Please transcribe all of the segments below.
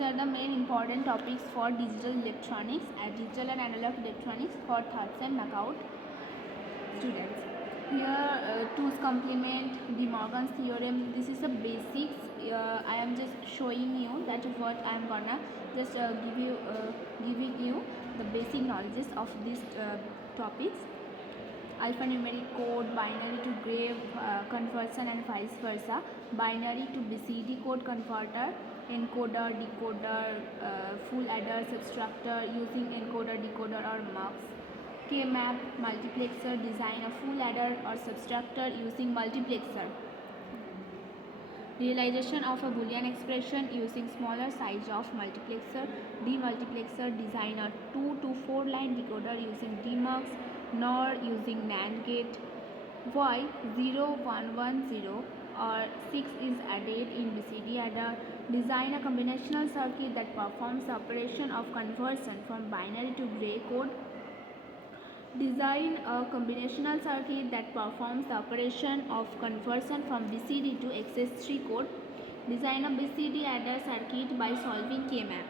these are the main important topics for digital electronics and digital and analog electronics for third sem MAKAUT students. Here to complement De Morgan's theorem, this is the basics. I am just showing you that what I am gonna just giving you the basic knowledges of these topics. Alphanumeric code, binary to gray conversion and vice versa, binary to BCD code converter, encoder, decoder, full adder, subtractor using encoder, decoder or mux, K-map, multiplexer, design a full adder or subtractor using multiplexer, realization of a Boolean expression using smaller size of multiplexer, demultiplexer, design a 2 to 4 line decoder using demux, NOR using NAND gate, why 0, 1, 1, 0 or 6 is added in BCD adder, design a combinational circuit that performs the operation of conversion from binary to gray code, design a combinational circuit that performs the operation of conversion from BCD to XS3 code, design a BCD adder circuit by solving K-map.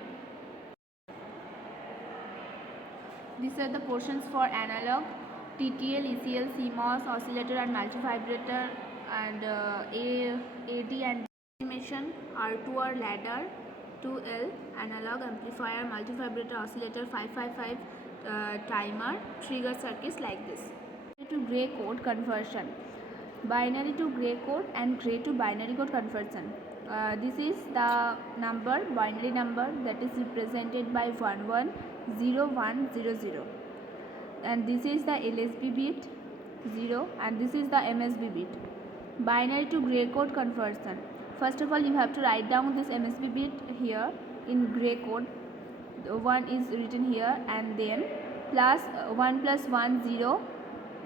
These are the portions for analog, TTL, ECL, CMOS, oscillator and multivibrator, and AD and animation, R2R ladder, 2L, analog amplifier, multivibrator, oscillator, 555, timer, trigger circuits like this. To gray code conversion, binary to gray code and gray to binary code conversion. This is the number, binary number, that is represented by 110100, and this is the LSB bit 0 and this is the MSB bit. Binary to gray code conversion. First of all, you have to write down this MSB bit here in gray code. 1 is written here, and then plus 1 plus 1 0,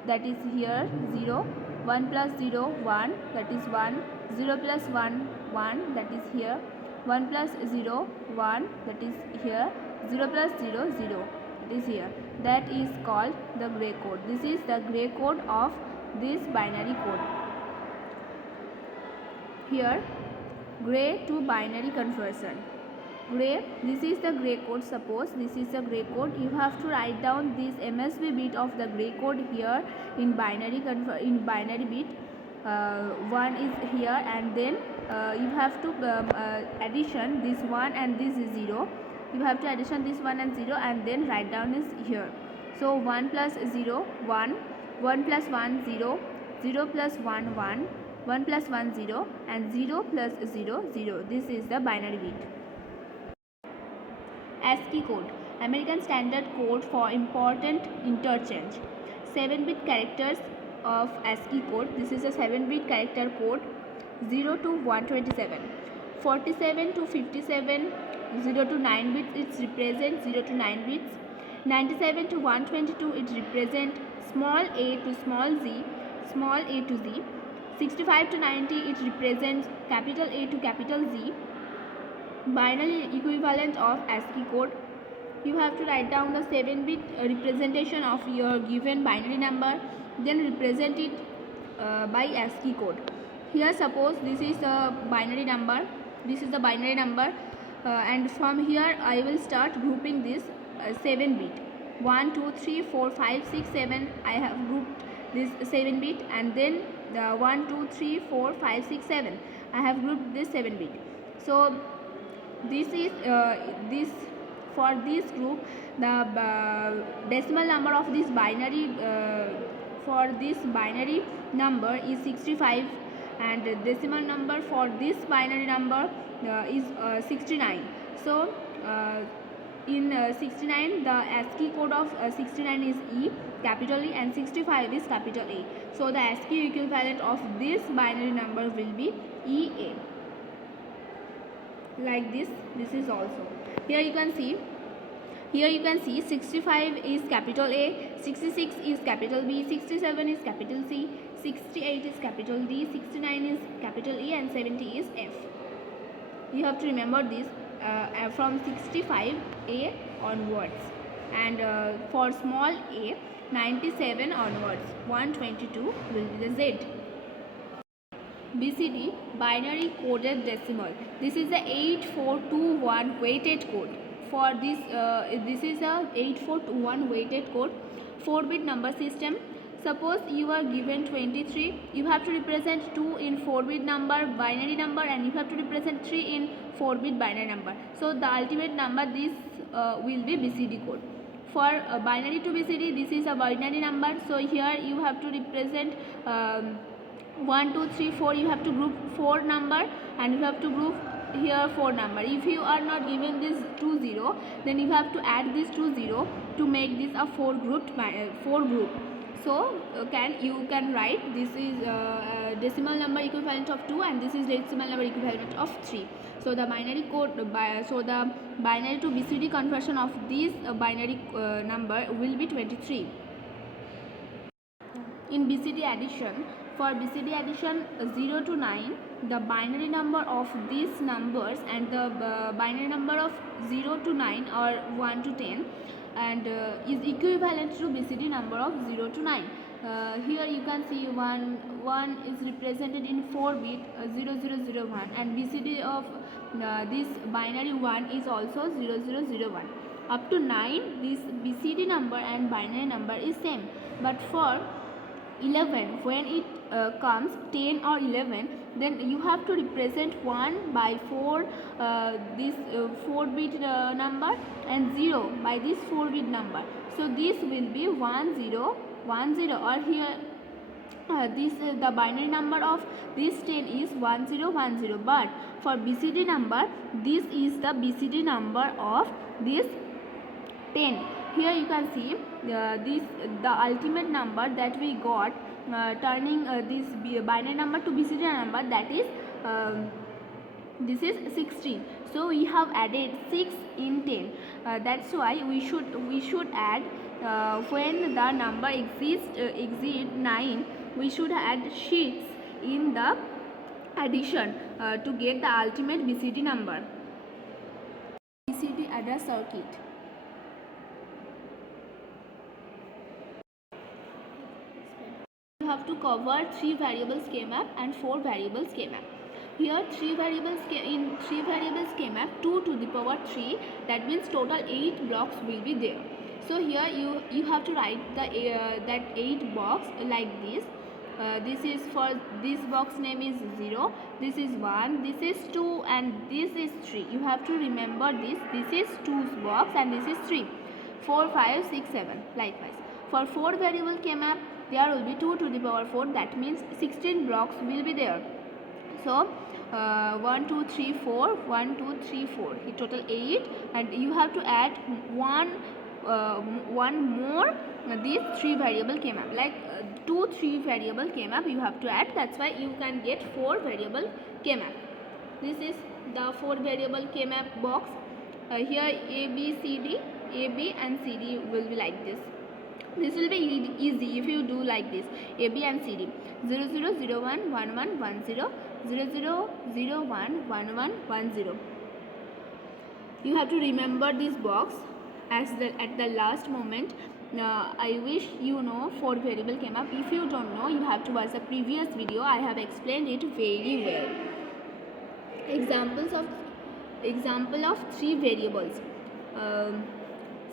that is here 0, 1 plus 0 1, that is 1, 0 plus 1 1, that is here, 1 plus 0 1, that is here, 0 plus 0 0, it is here. That is called the gray code. This is the gray code of this binary code. Here gray to binary conversion. Gray, this is the gray code. Suppose this is the gray code, you have to write down this MSB bit of the gray code here in binary bit. 1 is here, and then you have to addition this 1 and this is 0. You have to addition this 1 and 0 and then write down is here. So 1 plus 0 1, 1 plus 1 0, 0 plus 1 1, 1 plus 1 0 and 0 plus 0 0. This is the binary bit. ASCII code, American Standard Code for Important Interchange. 7-bit characters of ASCII code. This is a 7-bit character code. 0 to 127. 47 to 57. 0 to 9 bits, it represents 0 to 9 bits. 97 to 122, it represents small a to small z, small a to z. 65 to 90, it represents capital A to capital Z. Binary equivalent of ASCII code. You have to write down the 7-bit representation of your given binary number, then represent it by ASCII code. Here suppose this is the binary number, this is the binary number, and from here I will start grouping this 7-bit. 1 2 3 4 5 6 7, I have grouped this 7-bit, and then the 1 2 3 4 5 6 7, I have grouped this 7-bit. So this is this for this group, the decimal number of this binary for this binary number is 65, and the decimal number for this binary number is 69. So in 69, the ASCII code of 69 is E, capital E, and 65 is capital A. So the ASCII equivalent of this binary number will be EA. Like this is also. Here you can see 65 is capital A, 66 is capital B, 67 is capital C, 68 is capital D, 69 is capital E, and 70 is F. You have to remember this from 65A onwards, and for small a 97 onwards, 122 will be the Z. BCD, binary coded decimal. This is a 8421 weighted code. For this, this is a 8421 weighted code, 4-bit number system. Suppose you are given 23, you have to represent 2 in 4-bit number binary number, and you have to represent 3 in 4-bit binary number. So the ultimate number, this will be BCD code. For binary to BCD, this is a binary number. So here you have to represent 1 2 3 4. You have to group 4 number, and you have to group here 4 number. If you are not given this 2 0, then you have to add this 2 0 to make this a 4 group. So you can write this is decimal number equivalent of 2, and this is decimal number equivalent of 3. So the binary code, so the binary to BCD conversion of this binary number will be 23. In BCD addition, for BCD addition 0 to 9, the binary number of these numbers and the binary number of 0 to 9 or 1 to 10 and is equivalent to BCD number of 0 to 9. Here you can see 1 is represented in 4-bit 0001, and BCD of this binary 1 is also 0001. Up to 9, this BCD number and binary number is same, but for 11, when it comes 10 or 11, then you have to represent 1 by 4 this 4-bit number, and 0 by this 4-bit number. So this will be 10 10, or here this the binary number of this 10 is 1010, but for BCD number, this is the BCD number of this 10. Here you can see the ultimate number that we got turning this binary number to BCD number, that is this is 16. So we have added 6 in 10. That's why we should add when the number exceeds 9, we should add sheets in the addition to get the ultimate BCD number. BCD address circuit. You have to cover 3 variables K-map and 4 variables K-map. Here 3 variables in 3 variables K-map, 2 to the power 3, that means total 8 blocks will be there. So here you have to write the that 8 box like this. This is for this box name is 0, this is 1, this is 2, and this is 3. You have to remember this. This is 2's box and this is 3. 4, 5, 6, 7. Likewise, for 4 variable K-map, there will be 2 to the power 4, that means 16 blocks will be there. So 1 2 3 4, 1 2 3 4, total 8, and you have to add one more these 3 variable K-map, like 2 3 variable K-map you have to add. That's why you can get 4 variable K-map. This is the 4 variable K-map box. Here A B C D, A B and C D will be like this. This will be easy if you do like this: A, B and C, D. 0001 11 10, 0001 11 10. You have to remember this box at the last moment. I wish you know 4 variable K-map. If you don't know, you have to watch the previous video. I have explained it very well. Example of 3 variables.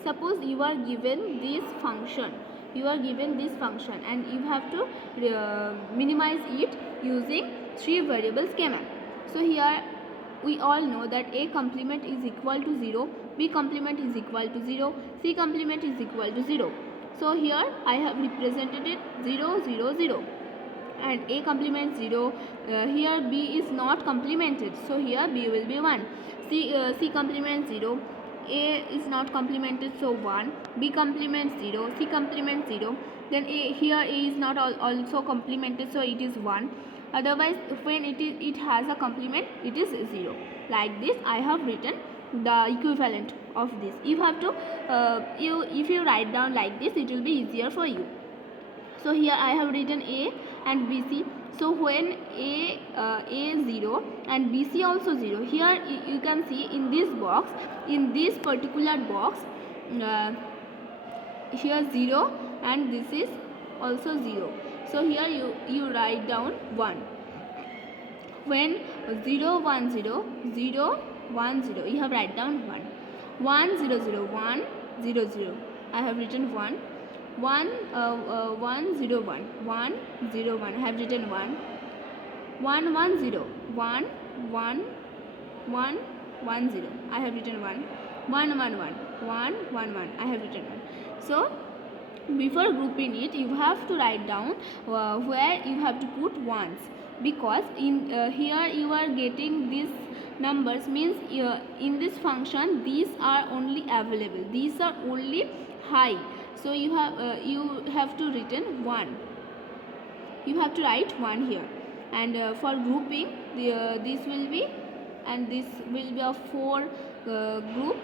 Suppose you are given this function, and you have to minimize it using 3 variables K-map. So here we all know that A complement is equal to 0, B complement is equal to 0, C complement is equal to 0. So here I have represented it 0 0 0, and A complement 0. Here B is not complemented, so here B will be 1. C complement 0, A is not complemented, so 1. B complement 0, C complement 0. Then here A is not also complemented, so it is 1. Otherwise, when it has a complement, it is 0. Like this, I have written the equivalent of this. You have to if you write down like this, it will be easier for you. So here I have written A and BC. So when A 0 and BC also 0, here you can see in this box, in this particular box, here 0 and this is also 0. So here you write down 1. When 0 1 0 0 1 0, you have write down 1. 1 0 0 1 0 0, I have written 1. 1 1 0 1 1 0 1, I have written 1. 1 1 0 1 1 1 1 0, I have written 1. 1 1 1 1 1 1, I have written 1. So before grouping it, you have to write down where you have to put ones, because in here you are getting these numbers, means in this function these are only available, these are only high, so you have to written 1, you have to write 1 here. And for grouping, this will be, and this will be a 4 group,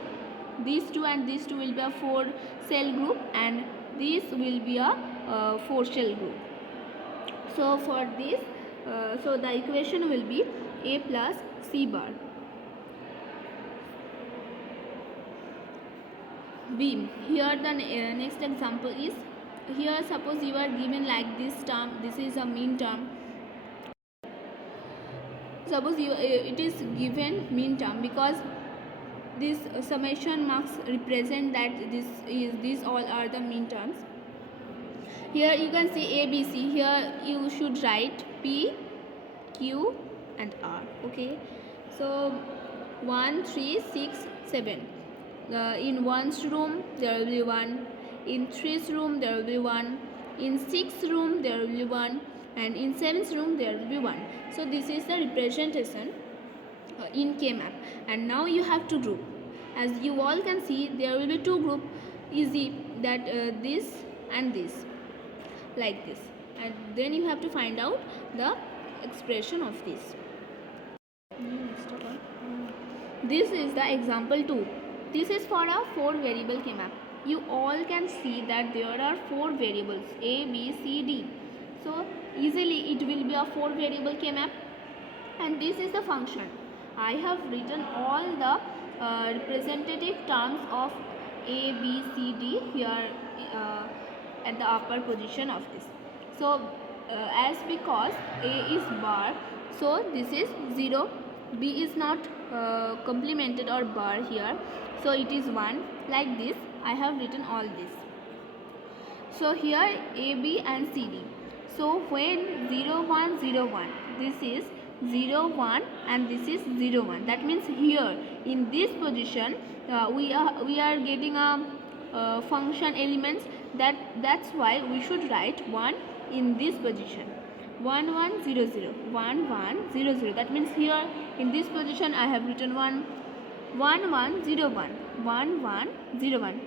these two and these two will be a 4 cell group, and this will be a 4 shell group. So for this, so the equation will be A plus C bar. B. Here the next example is, here suppose you are given like this term, this is a mean term. Suppose it is given mean term, because this summation marks represent that these all are the mean terms. Here you can see A, B, C. Here you should write P, Q and R. Okay. So 1, 3, 6, 7. In 1's room there will be 1. In 3's room there will be 1. In 6th room there will be 1. And in 7th room there will be 1. So this is the representation in K-map. And now you have to group. As you all can see, there will be 2 group, easy, that this and this, like this, and then you have to find out the expression of this. This is the example 2. This is for a 4 variable K-map. You all can see that there are 4 variables A, B, C, D. So easily it will be a 4 variable K-map, and this is the function. I have written all the representative terms of A, B, C, D here at the upper position of this. So as because A is bar, so this is 0, B is not complemented or bar here, so it is 1. Like this I have written all this. So here A, B and C, D. So when 0 1 0 1, this is 0 1 and this is 0 1, that means here in this position we are getting a function elements, that's why we should write 1 in this position. 1 1 0 0 1 1 0 0, that means here in this position I have written 1. 1 1 0 1 1 1 0 1,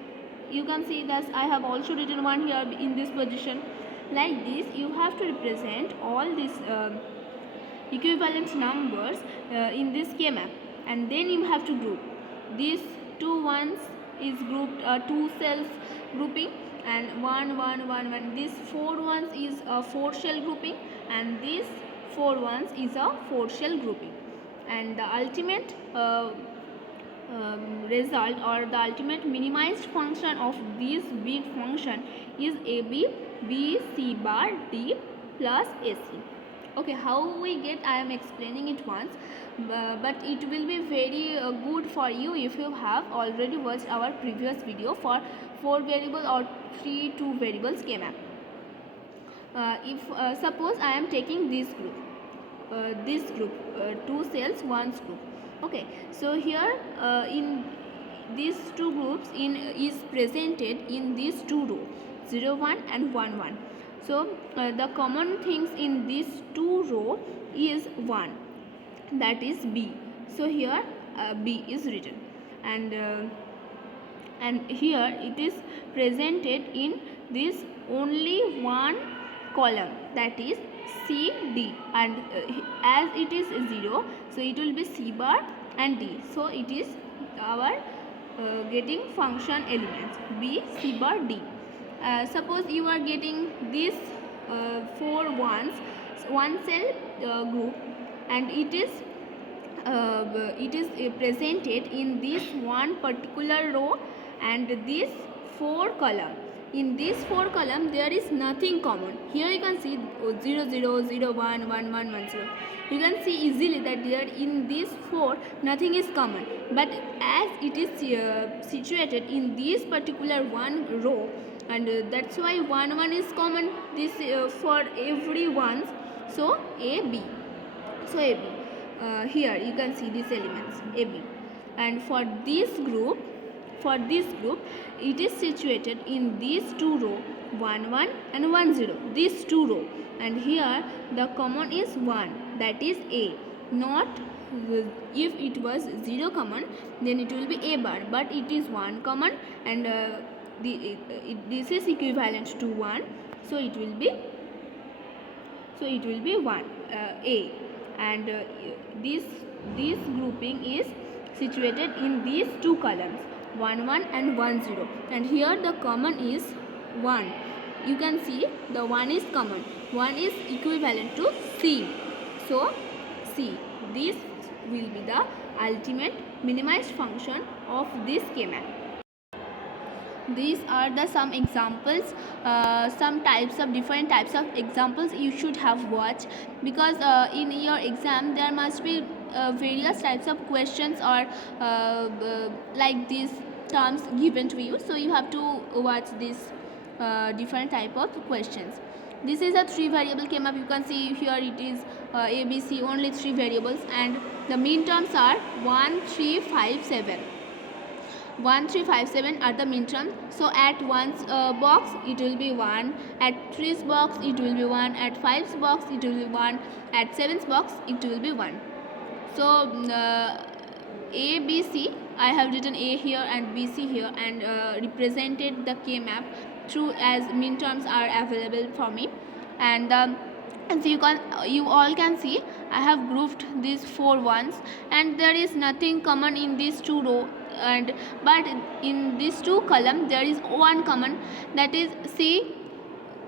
you can see that I have also written 1 here in this position. Like this you have to represent all these equivalent numbers in this K-map, and then you have to group. These 2 ones is grouped 2 cells grouping, and 1 1 1 1. This 4 ones is a 4 shell grouping, and this 4 ones is a 4 shell grouping. And the ultimate result, or the ultimate minimized function of this big function is AB, B, C bar, D plus AC. Okay, how we get, I am explaining it once, but it will be very good for you if you have already watched our previous video for 4 variable or 3 2 variables K-map. If suppose I am taking this group, 2 cells 1 group. Okay, so here in these 2 groups is presented in these 2 rows, 0 1 and 1 1. So the common things in these 2 rows is 1, that is B. So here B is written, and here it is presented in this only one column, that is C, D, and as it is 0, so it will be C bar and D. So it is our getting function elements B, C bar, D. Suppose you are getting this 4 ones, 1 cell group, and it is presented in this one particular row and this 4 column. in this 4 column there is nothing common. Here you can see 0 0 0 1 1 1 1 0. You can see easily that there in these 4 nothing is common, but as it is situated in this particular one row, and that's why 1 1 is common this for every ones. So A B. So A B. Here you can see these elements A B, and for this group it is situated in these two row 1 1 and 1 0, these two row, and here the common is 1, that is A. Not if it was 0 common then it will be A bar, but it is 1 common, and this is equivalent to 1, so it will be 1 A, and this grouping is situated in these two columns 1 1 and 1 0, and here the common is 1. You can see the 1 is common, 1 is equivalent to C, so C. This will be the ultimate minimized function of this K-map. These are the some examples, some different types of examples you should have watched, because in your exam there must be various types of questions or like these terms given to you, so you have to watch these different type of questions. This is a 3 variable K-map. You can see here it is A, B, C, only 3 variables, and the mean terms are 1 3 5 7. 1 3 5 7 are the mean terms. So at 1's box it will be 1, at 3's box it will be 1, at 5's box it will be 1, at 7's box it will be 1. So A, B, C, I have written A here and B, C here, and represented the K-map through as mean terms are available for me, and as you all can see I have grouped these 4 ones, and there is nothing common in these two row, and but in these two column there is one common, that is C.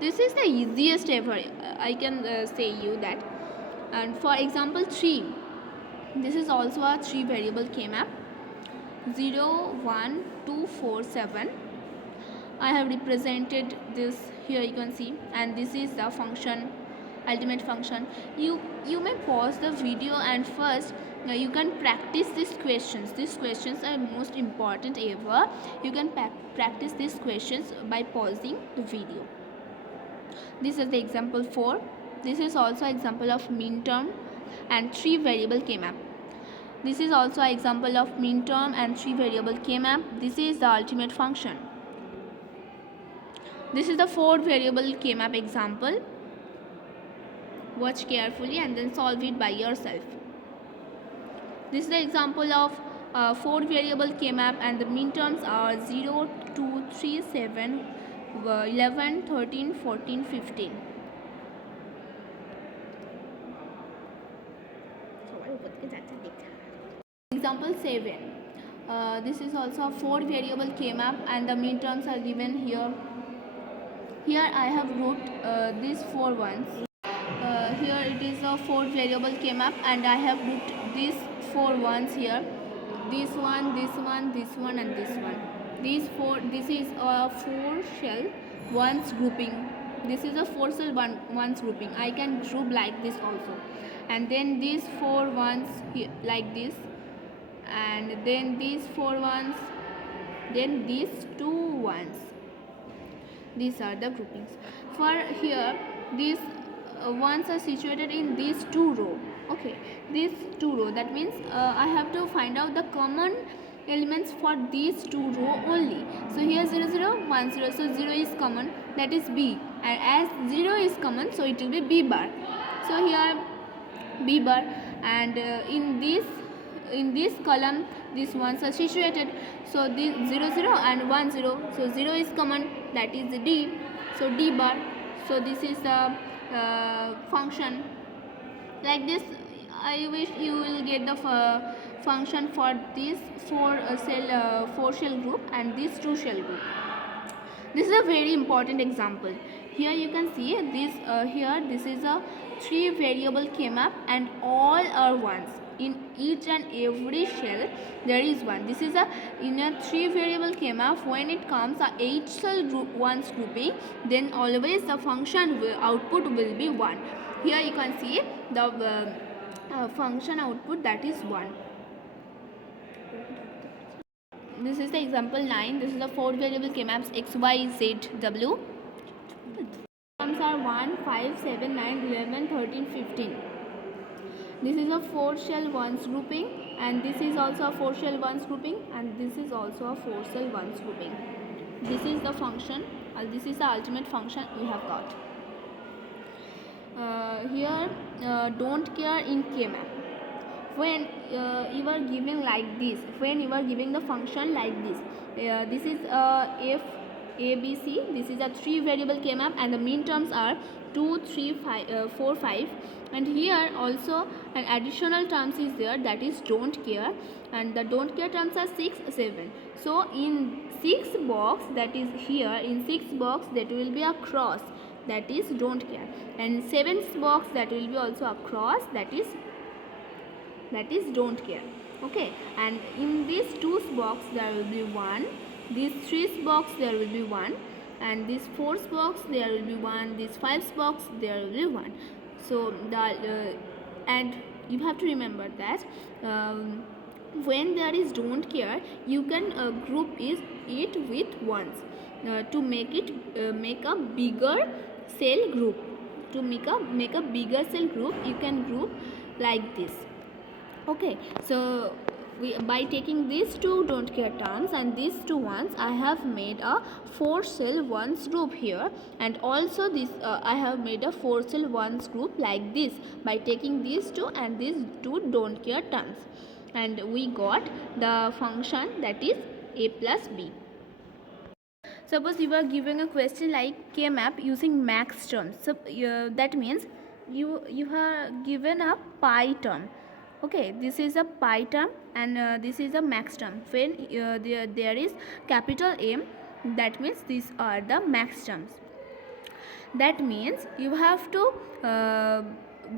This is the easiest ever, I can say you that. And for example 3, this is also a 3 variable K-map 0 1 2 4 7. I have represented this here, you can see, and this is the function, ultimate function. You may pause the video and first you can practice these questions. These questions are most important ever. You can practice these questions by pausing the video. This is the example 4. This is also example of mean term and 3 variable K-map. This is also an example of mean term and 3 variable K-map. This is the ultimate function. This is the 4 variable K-map example. Watch carefully and then solve it by yourself. This is the example of 4 variable K-map, and the mean terms are 0 2 3 7 11 13 14 15. Example 7. This is also a 4 variable K-map, and the mean terms are given here. Here I have grouped these 4 ones. Here it is a 4 variable K-map, and I have grouped these 4 ones here. This one, this one, this one, and this one. This is a 4 shell ones grouping. This is a 4 shell ones grouping. I can group like this also. And then these 4 ones here, like this. And then these 4 ones. Then these 2 ones. These are the groupings. For here, these ones are situated in these 2 row. Okay, these 2 row. That means I have to find out the common elements for these 2 row only. So here 0 0 1 0. So 0 is common. That is B. And as 0 is common, so it will be B bar. So here B bar, and in this column these ones are situated. So this 0 0 and 1 0. So 0 is common, that is D. So D bar. So this is the function. Like this, I wish you will get the function for this 4 shell group and this 2 shell group. This is a very important example. Here you can see this. Here this is a 3 variable K-map, and all are ones. in each and every shell there is 1. This is a in a 3 variable KMAP. When it comes a 8 cell group ones grouping, then always the function output will be 1. Here you can see the function output, that is 1. This is the example 9. This is the 4 variable KMAPs x, y, z, w. Terms are 1, 5, 7, 9, 11, 13, 15. This is a 4 shell ones grouping, and this is also a 4 shell ones grouping, and this is also a 4 shell ones grouping. This is the function, this is the ultimate function we have got. Here don't care in KMAP. When you are giving like this, when you are giving the function like this, this is f a b c, this is a 3 variable KMAP, and the mean terms are 2 3 5 4 5, and here also an additional terms is there, that is don't care, and the don't care terms are 6 7. So in 6 box, that is here in 6 box, that will be a cross, that is don't care, and 7th box, that will be also a cross, that is don't care. Okay, and in this 2th box there will be 1, this 3th box there will be 1, and this 4th box there will be 1, this 5th box there will be 1. So the and you have to remember that when there is don't care, you can group it with ones to make it make a bigger cell group. To make a bigger cell group, you can group like this. Okay, so by taking these two don't care terms and these two ones, I have made a 4 cell ones group here, and also this I have made a 4 cell ones group like this by taking these two and these two don't care terms, and we got the function that is a plus b. Suppose you are giving a question like KMAP using max terms, so that means you have given a pi term. Okay, this is a pi term and this is a max term. When there is capital M, that means these are the max terms. That means you have to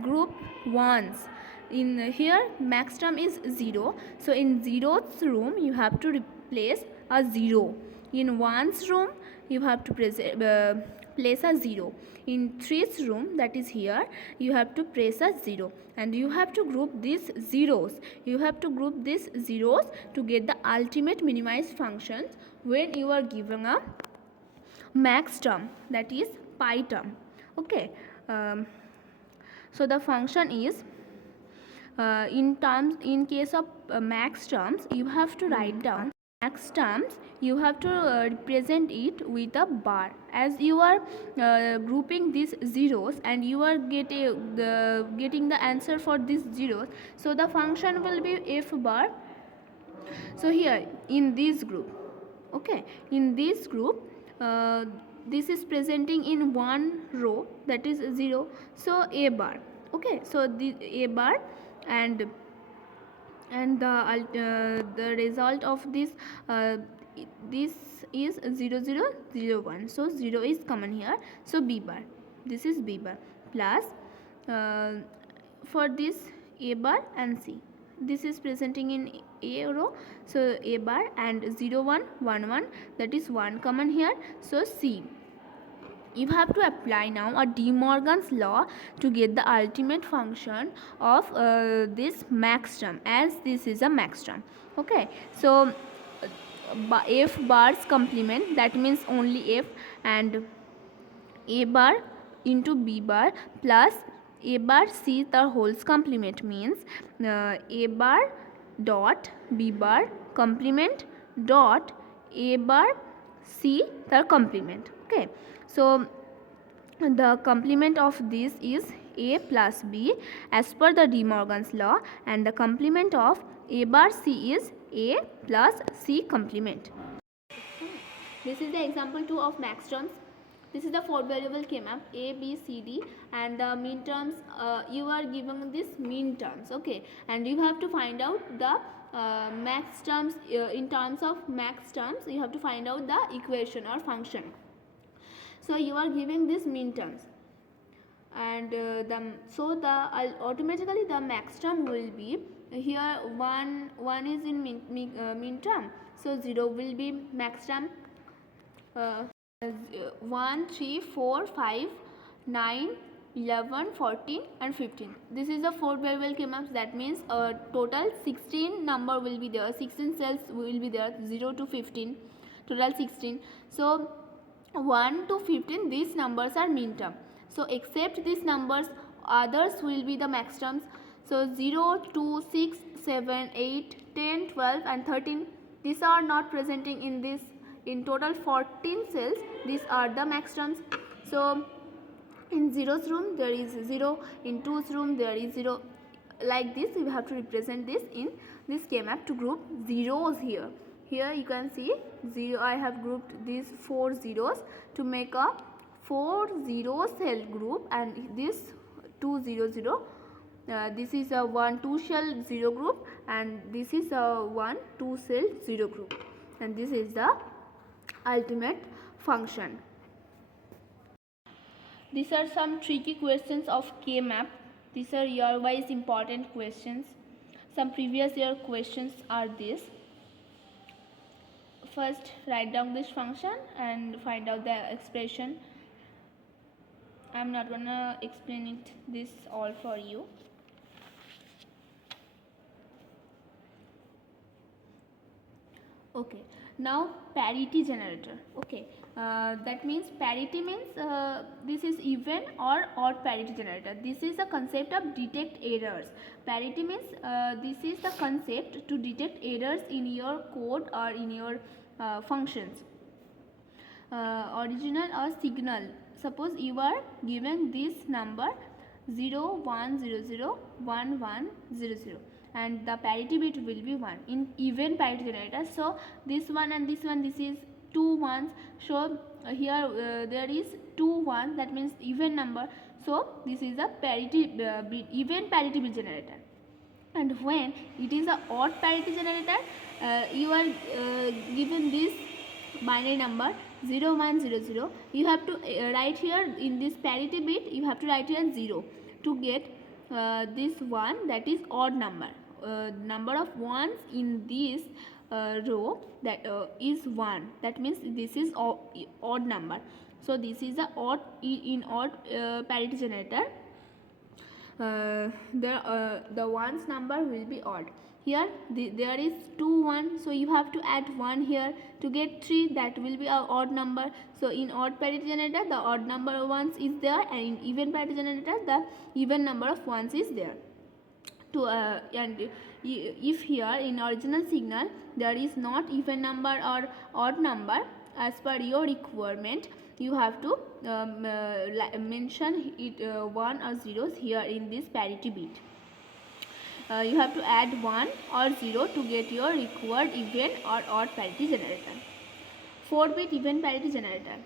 group ones. In here max term is 0, so in 0th room you have to replace a 0. In 1's room you have to place a 0. In 3's room, that is here, you have to place a 0, and you have to group these zeros. You have to group these zeros to get the ultimate minimized functions when you are given a max term, that is pi term. Okay, so the function is in case of max terms, you have to write down max terms. You have to represent it with a bar, as you are grouping these zeros and you are getting the answer for these zeros, so the function will be f bar. So here in this group, okay, in this group this is presenting in one row, that is 0, so a bar. Okay, so the a bar, and the result of this this is 0 0 0 1, so 0 is common here, so b bar, this is b bar, plus for this a bar and c, this is presenting in a row, so a bar, and 0 1 1 1, that is 1 common here, so c. You have to apply now a De Morgan's law to get the ultimate function of this max term, as this is a max term. Okay, so f bar's complement, that means only f, and a bar into b bar plus a bar c the whole's complement, means a bar dot b bar complement dot a bar c the complement. Okay, so the complement of this is a plus b as per the De Morgan's law, and the complement of a bar c is a plus c complement. This is the example 2 of max terms. This is the 4 variable KMAP a, b, c, d, and the mean terms, you are given this mean terms. Okay, and you have to find out the max terms. In terms of max terms, you have to find out the equation or function. So you are giving this mean terms, and automatically the max term will be here 1 is in min term, so 0 will be max term. 1 3 4 5 9 11 14 and 15. This is the 4 variable k-maps. That means total 16 number will be there, 16 cells will be there, 0 to 15, total 16. So 1 to 15 these numbers are min term, so except these numbers others will be the max terms. So 0 2 6 7 8 10 12 and 13, these are not presenting in this. In total 14 cells, these are the max terms. So in 0's room there is 0, in 2's room there is 0. Like this we have to represent this in this k-map to group zeros here. Here you can see 0, I have grouped these 4 zeros to make a 4 0 cell group, and this 2 0 0. This is a 1 2 cell 0 group, and this is a 1 2 cell 0 group, and this is the ultimate function. These are some tricky questions of k-map. These are year wise important questions. Some previous year questions are this. First write down this function and find out the expression. I am not gonna explain it this all for you. Okay, now parity generator. Okay, that means parity means this is even or odd parity generator. This is the concept of detect errors. Parity means this is the concept to detect errors in your code or in your functions. Original or signal. Suppose you are given this number 0 1 0 0 1 1 0 0, and the parity bit will be 1 in even parity generator. So this one and this one, this is 2 ones. So here there is 2 ones, that means even number. So this is a parity bit, even parity bit generator. And when it is a odd parity generator, you are given this binary number 0 1 0 0, you have to write here in this parity bit, you have to write here 0 to get this one, that is odd number. Number of ones in this row, that is 1, that means this is odd number. So this is the odd in odd parity generator. The ones number will be odd. Here there is 2 1, so you have to add 1 here to get 3, that will be an odd number. So in odd parity generator the odd number of ones is there, and in even parity generator the even number of ones is there. And if here in original signal there is not even number or odd number as per your requirement, you have to mention it 1 or zeros here in this parity bit. You have to add 1 or 0 to get your required even or odd parity generator. 4-bit even parity generator.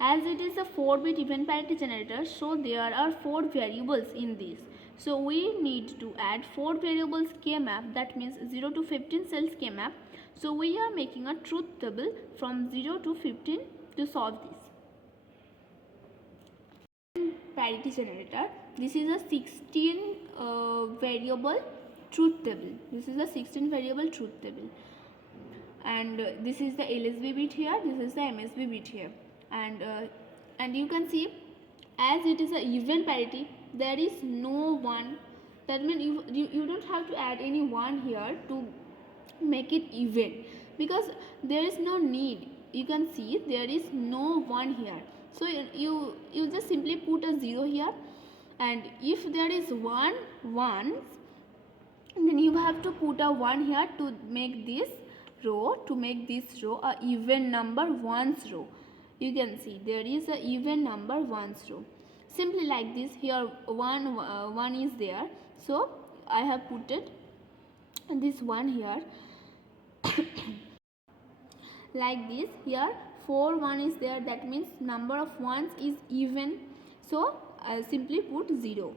As it is a 4-bit even parity generator, so there are 4 variables in this. So we need to add 4 variables k-map, that means 0 to 15 cells k-map. So we are making a truth table from 0 to 15 to solve this. Parity generator. This is a 16 variable truth table. This is a 16 variable truth table. And this is the LSB bit here, this is the MSB bit here. And you can see, as it is a even parity, there is no 1. That means you don't have to add any 1 here to make it even, because there is no need. You can see there is no 1 here, so you just simply put a 0 here. And if there is 1 1, then you have to put a 1 here to make this row, a even number ones row. You can see there is a even number ones row. Simply like this, here 1 is there, so I have put it this 1 here. Like this, here 4 1 is there, that means number of ones is even, so I simply put 0.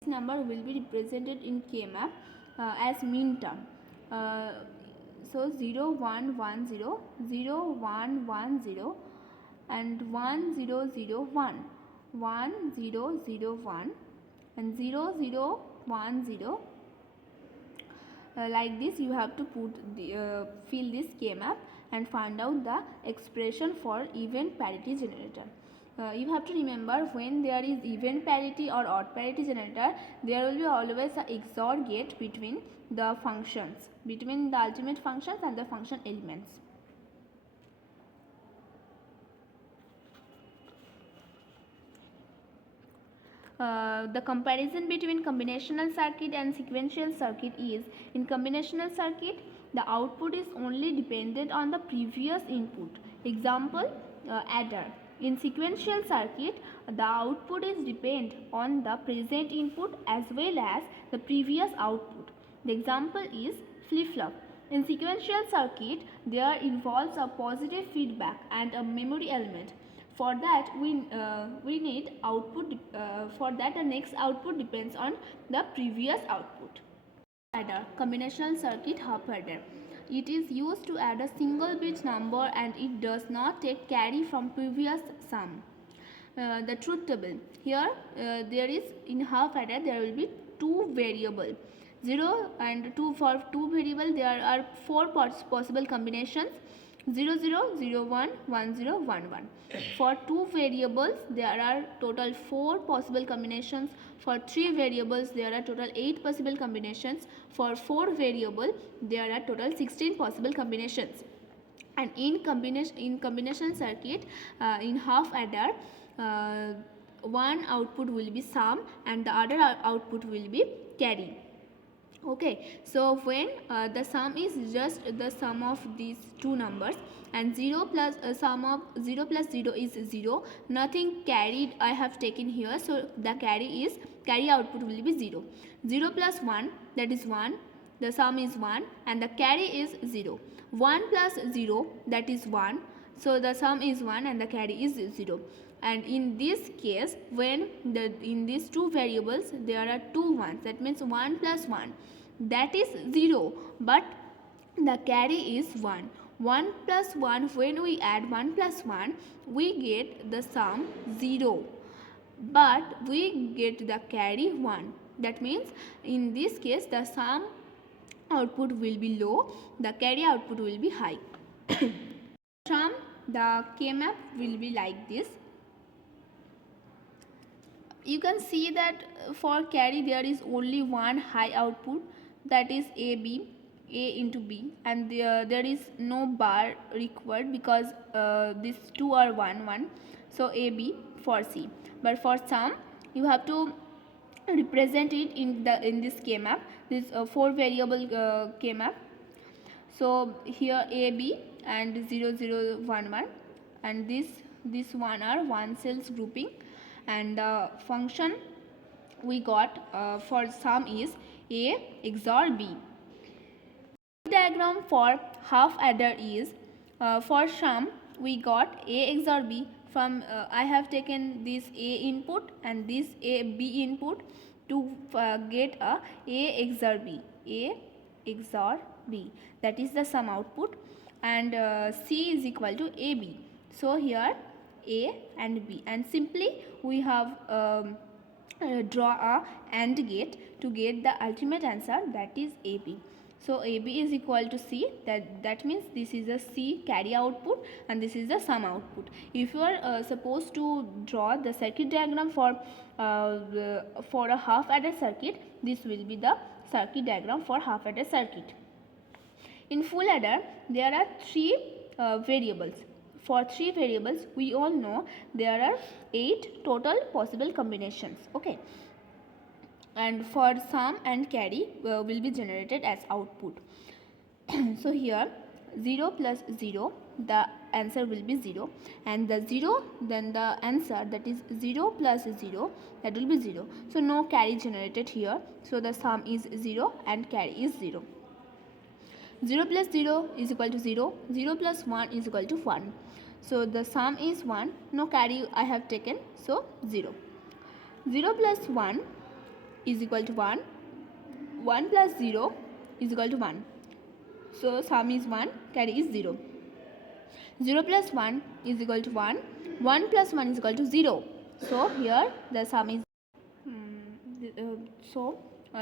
This number will be represented in k-map as min term. So 0 1 1 0, 0 1 1 0, and 1 0 0 1, 1 0 0 1, and 0 0 1 0, like this you have to fill this K map and find out the expression for even parity generator. You have to remember, when there is even parity or odd parity generator, there will be always a XOR gate between the functions, between the ultimate functions and the function elements. The comparison between combinational circuit and sequential circuit is, in combinational circuit the output is only dependent on the previous input. Example, adder. In sequential circuit the output is depend on the present input as well as the previous output. The example is flip-flop. In sequential circuit there involves a positive feedback and a memory element. For that we need output. For that the next output depends on the previous output. Adder, combinational circuit half adder. It is used to add a single bit number and it does not take carry from previous sum. The truth table. Here there is, in half adder there will be two variable, 0 and 2. For two variable there are four possible combinations, 0 0 0 1 1 0 1 1. For two variables there are total 4 possible combinations. For 3 variables there are total 8 possible combinations. For 4 variables there are total 16 possible combinations. And in combination circuit, in half adder, one output will be sum and the other output will be carry. Okay, so when the sum is just the sum of these two numbers, and 0 plus sum of 0 plus 0 is 0, nothing carried I have taken here, so the carry output will be 0. 0 plus 1, that is 1, the sum is 1 and the carry is 0. 1 plus 0, that is 1, so the sum is 1 and the carry is 0. And in this case, when in these two variables there are two ones, that means 1 plus 1, that is 0, but the carry is 1. 1 plus 1, when we add 1 plus 1, we get the sum 0, but we get the carry 1. That means in this case the sum output will be low, the carry output will be high. From the K map will be like this. You can see that for carry there is only one high output, that is A into B, and there is no bar required because these two are 1 1, so AB for C. But for sum you have to represent it in this K map, this 4 variable K map. So here AB and 0 0 1 1, and this one are one cells grouping, and the function we got for sum is A XOR B. Diagram for half adder is, for sum we got A XOR B. From I have taken this A input and this B input to get a XOR B. A XOR B, that is the sum output, and C is equal to AB. So here A and B, and simply we have draw a AND gate to get the ultimate answer, that is AB. So AB is equal to C, that means this is a C carry output and this is the sum output. If you are supposed to draw the circuit diagram for a half adder circuit, this will be the circuit diagram for half adder circuit. In full adder there are 3 variables. For 3 variables we all know there are 8 total possible combinations. Okay, and for sum and carry will be generated as output. So here 0 plus 0, the answer will be 0, and the 0, then the answer, that is 0 plus 0, that will be 0. So no carry generated here, so the sum is 0 and carry is 0. 0 plus 0 is equal to 0, 0 plus 1 is equal to 1. So the sum is 1, no carry I have taken, so 0. 0 plus 1 is equal to 1, 1 plus 0 is equal to 1. So sum is 1, carry is 0. 0 plus 1 is equal to 1, 1 plus 1 is equal to 0. So here the sum is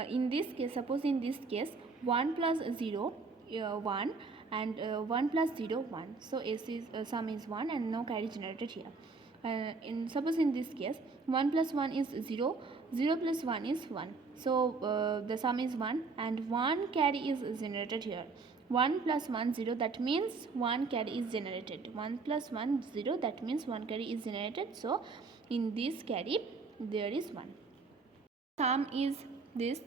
in this case, suppose in this case 1 plus 0 1, and 1 plus 0 1. So S is sum is 1 and no carry generated here. In suppose in this case 1 plus 1 is 0, 0 plus 1 is 1. So the sum is 1 and 1 carry is generated here. 1 plus 1 0, that means 1 carry is generated. 1 plus 1 0, that means 1 carry is generated. So in this carry there is 1. Sum is this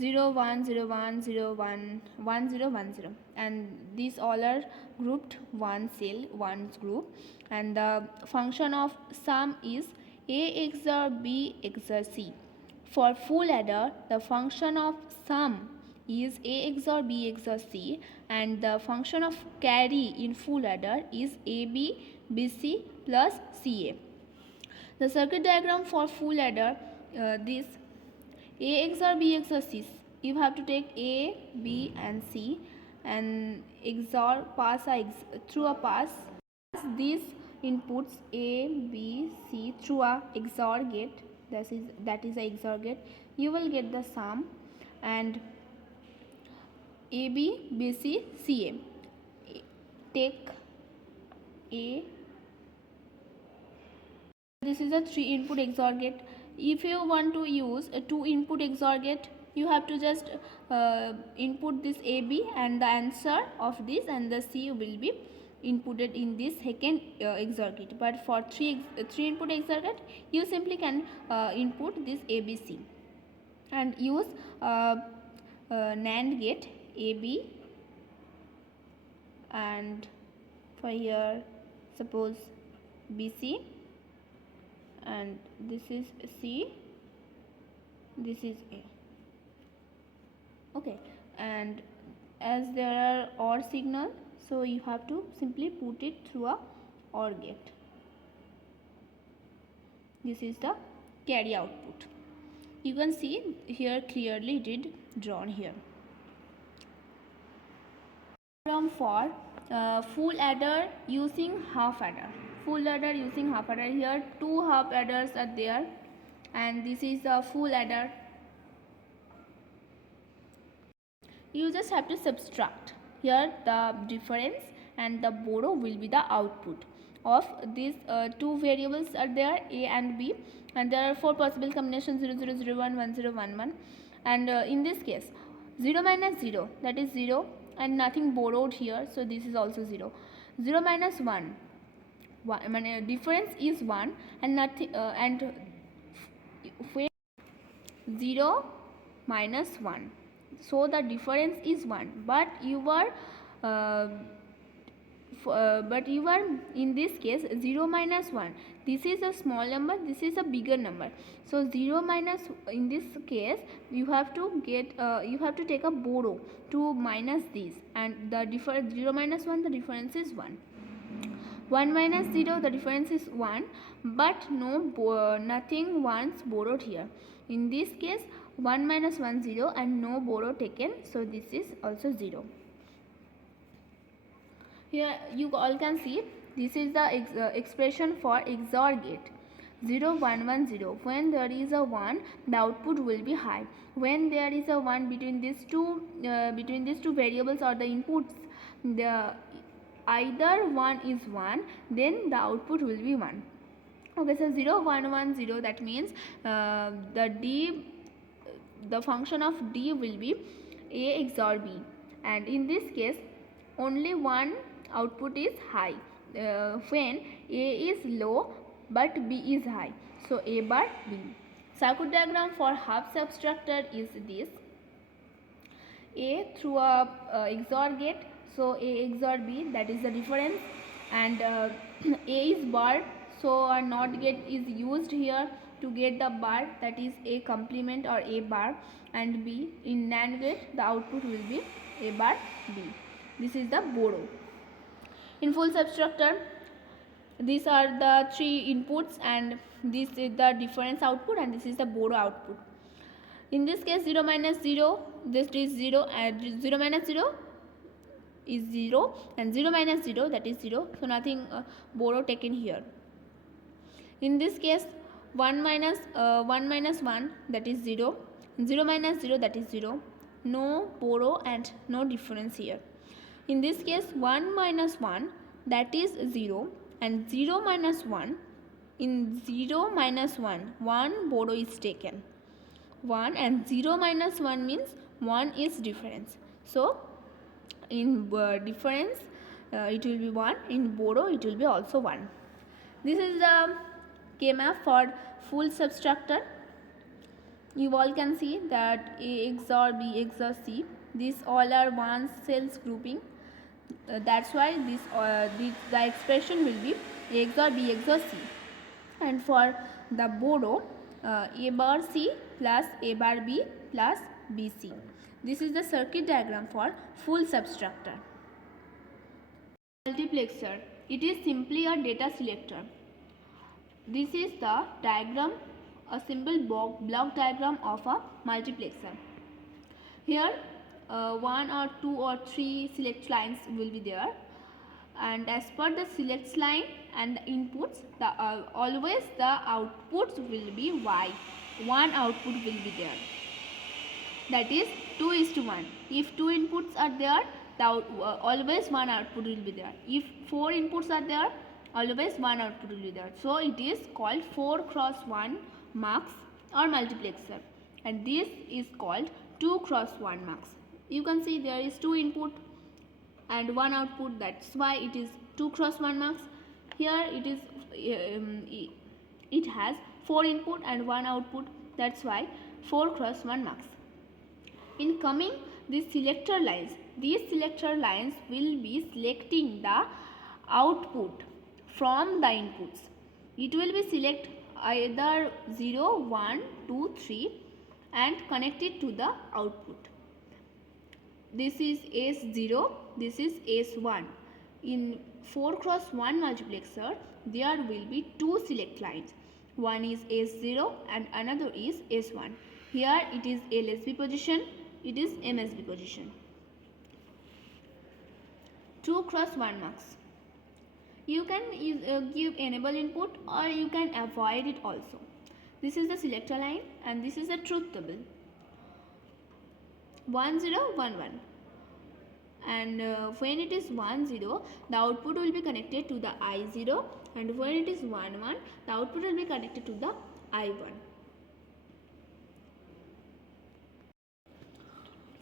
0 1 0 1 0 1 1 0 1 0, and these all are grouped one cell, one group, and the function of sum is a XOR b XOR c. For full adder, the function of sum is a XOR b XOR c, and the function of carry in full adder is ab bc plus ca. The circuit diagram for full adder, this a XOR b XOR c, you have to take a, b and c and XOR through a pass these inputs a, b, c through a XOR gate, that is a XOR gate. You will get the sum and a, b, b, c, c, a. Take a. This is a 3 input XOR gate. If you want to use a 2 input XOR gate, you have to just input this AB and the answer of this and the C will be inputted in this second XOR gate. But for 3 input XOR gate, you simply can input this ABC and use NAND gate AB, and for here suppose BC, and this is C, this is A. Okay, and as there are OR signal, so you have to simply put it through a OR gate. This is the carry output. You can see here clearly it is drawn here. For full adder using half adder. Full adder using half adder. Here 2 half adders are there, and this is a full adder. You just have to subtract. Here the difference and the borrow will be the output of these 2 variables are there, a and b, and there are 4 possible combinations 0 0 0 1 1 0 1 1, and in this case 0 minus 0, that is 0 and nothing borrowed here, so this is also 0. 0 minus 1, difference is 1 and nothing and when 0 minus 1, so the difference is 1, but you are in this case 0 minus 1, this is a small number, this is a bigger number, so 0 minus, in this case you have to get you have to take a borrow to minus this, and the 0 minus 1, the difference is 1. 1 minus 0, the difference is 1, but nothing once borrowed here. In this case 1 minus 1 0 and no borrow taken, so this is also 0. Here you all can see this is the expression for XOR gate. 0 1 1 0. When there is a 1, the output will be high. When there is a 1 between these two variables or the inputs, either 1 is 1, then the output will be 1. Okay, so 0 1 1 0, that means the function of D will be A XOR B, and in this case only one output is high when A is low but B is high, so A bar B. Circuit diagram for half subtractor is this: A through a XOR gate, so A XOR B, that is the difference, and A is bar, so a NOT gate is used here to get the bar, that is A complement or A bar, and B in NAND gate the output will be A bar B. This is the borrow. In full subtractor, these are the 3 inputs and this is the difference output and this is the borrow output. In this case 0 minus 0, this is 0, and 0 minus 0 is 0 and 0 minus 0, that is 0, so nothing borrow taken here. In this case 1 minus 1, that is 0, 0 minus 0, that is 0, no borrow and no difference here. In this case 1 minus 1, that is 0, and 0 minus 1, in 0 minus 1, 1 borrow is taken. 1 and 0 minus 1 means 1 is difference. So in difference it will be 1, in borrow it will be also 1. This is the K-map for full substructor. You all can see that A XOR B XOR C, these all are one cells grouping. That's why the expression will be A XOR B XOR C. And for the borrow, A bar C plus A bar B plus BC. This is the circuit diagram for full substructor. Multiplexer. It is simply a data selector. This is the diagram, a simple block diagram of a multiplexer. Here 1 or 2 or 3 select lines will be there, and as per the select line and the inputs, always the outputs will be Y. One output will be there. That is 2:1. If 2 inputs are there, always one output will be there. If 4 inputs are there, always one output will be there. So it is called 4x1 mux or multiplexer, and this is called 2x1 mux. You can see there is 2 input and 1 output, that's why it is 2x1 mux. Here it is it has 4 input and 1 output, that's why 4x1 mux. In coming these selector lines will be selecting the output from the inputs. It will be select either 0, 1, 2, 3 and connect it to the output. This is S0, this is S1. In 4x1 multiplexer, there will be 2 select lines. One is S0 and another is S1. Here it is LSB position, it is MSB position. 2x1 mux. You can give enable input or you can avoid it also. This is the selector line and this is the truth table. 1 0 1 1, and when it is 1 0, the output will be connected to the I0, and when it is 1 1, the output will be connected to the I1.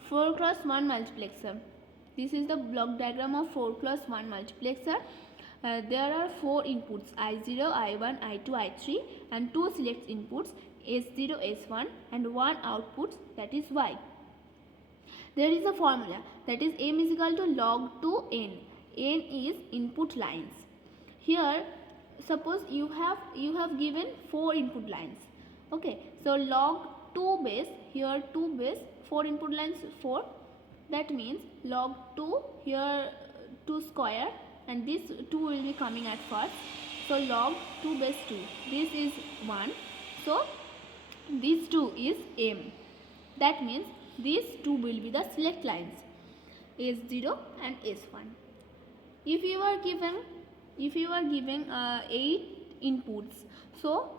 4x1 multiplexer. This is the block diagram of 4x1 multiplexer. There are 4 inputs I0, I1, I2, I3 and 2 select inputs S0, S1 and 1 output, that is Y. There is a formula, that is M is equal to log 2 N. N is input lines. Here suppose you have given 4 input lines. Okay, so log 2 base, here 2 base, 4 input lines 4. That means log 2, here 2 square, and this 2 will be coming at first. So log 2 base 2. This is 1. So this 2 is M. That means these 2 will be the select lines, S0 and S1. If you are giving 8 inputs, so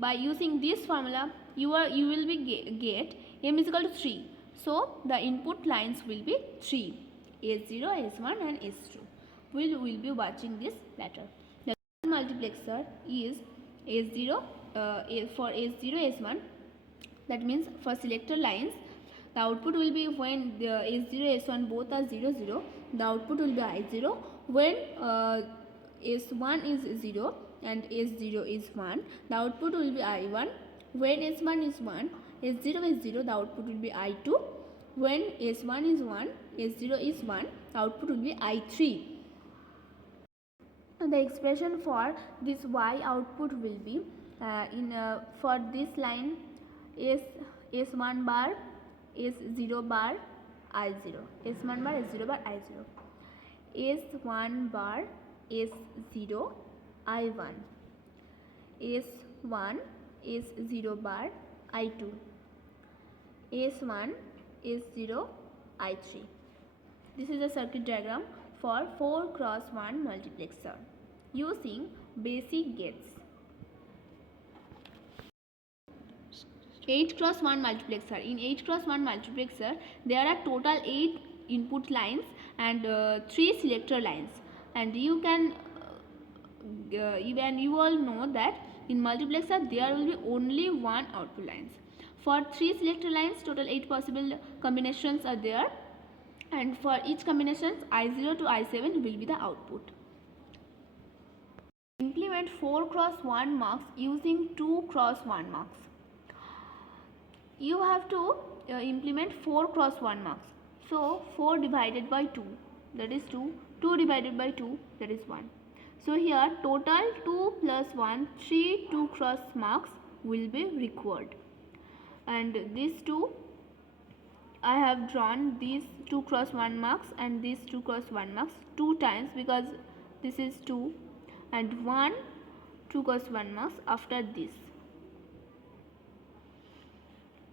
by using this formula you will be get M is equal to 3. So the input lines will be 3, S0, S1 and S2. We will be watching this later. The multiplexer is S0 for S0, S1. That means for selector lines, the output will be when the S0, S1 both are 0, 0. The output will be I0. When S1 is 0 and S0 is 1, the output will be I1. When S1 is 1, S0 is 0, the output will be I2. When S1 is 1, S0 is 1, the output will be I3. The expression for this Y output will be for this line S1 bar, S0 bar, I0. S1 bar, S0 bar, I0. S1 bar, S0, I1. S1, S0 bar, I2. S1, S0, I3. This is a circuit diagram for 4x1 multiplexer using basic gates. 8 cross 1 multiplexer. In 8 cross 1 multiplexer, there are total 8 input lines and 3 selector lines. And you can even you all know that in multiplexer there will be only one output lines. For 3 selector lines, total 8 possible combinations are there, and for each combinations I0 to I7 will be the output. Implement 4 cross 1 marks using 2 cross 1 marks. You have to implement 4 cross 1 marks. So 4 divided by 2, that is 2. 2 divided by 2, that is 1. So here total 2 plus 1, 3 2 cross marks will be required. And these two, I have drawn these 2 cross 1 marks and these 2 cross 1 marks 2 times, because this is 2, and 1 2 cross 1 marks after this.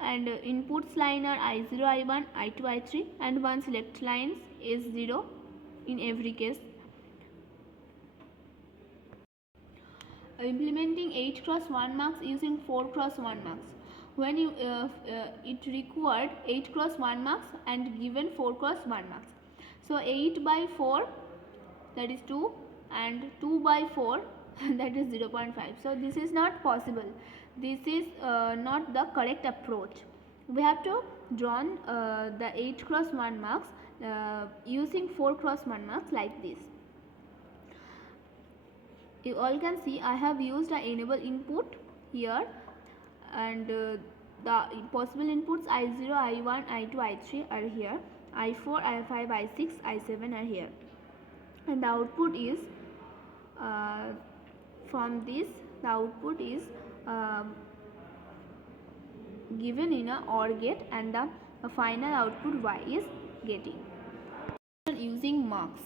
And inputs line are I0, I1, I2, I3, and one select lines is 0 in every case. Implementing 8 cross 1 marks using 4 cross 1 marks. When you it required 8 cross 1 marks and given 4 cross 1 marks. So 8 by 4, that is 2, and 2 by 4 that is 0.5. So this is not possible. This is not the correct approach. We have to draw the 8 cross 1 marks using 4 cross 1 marks like this. You all can see I have used an enable input here, and the possible inputs I0, I1, I2, I3 are here, I4, I5, I6, I7 are here, and the output is from this, the output is given in a OR gate, and the final output Y is getting. Using marks.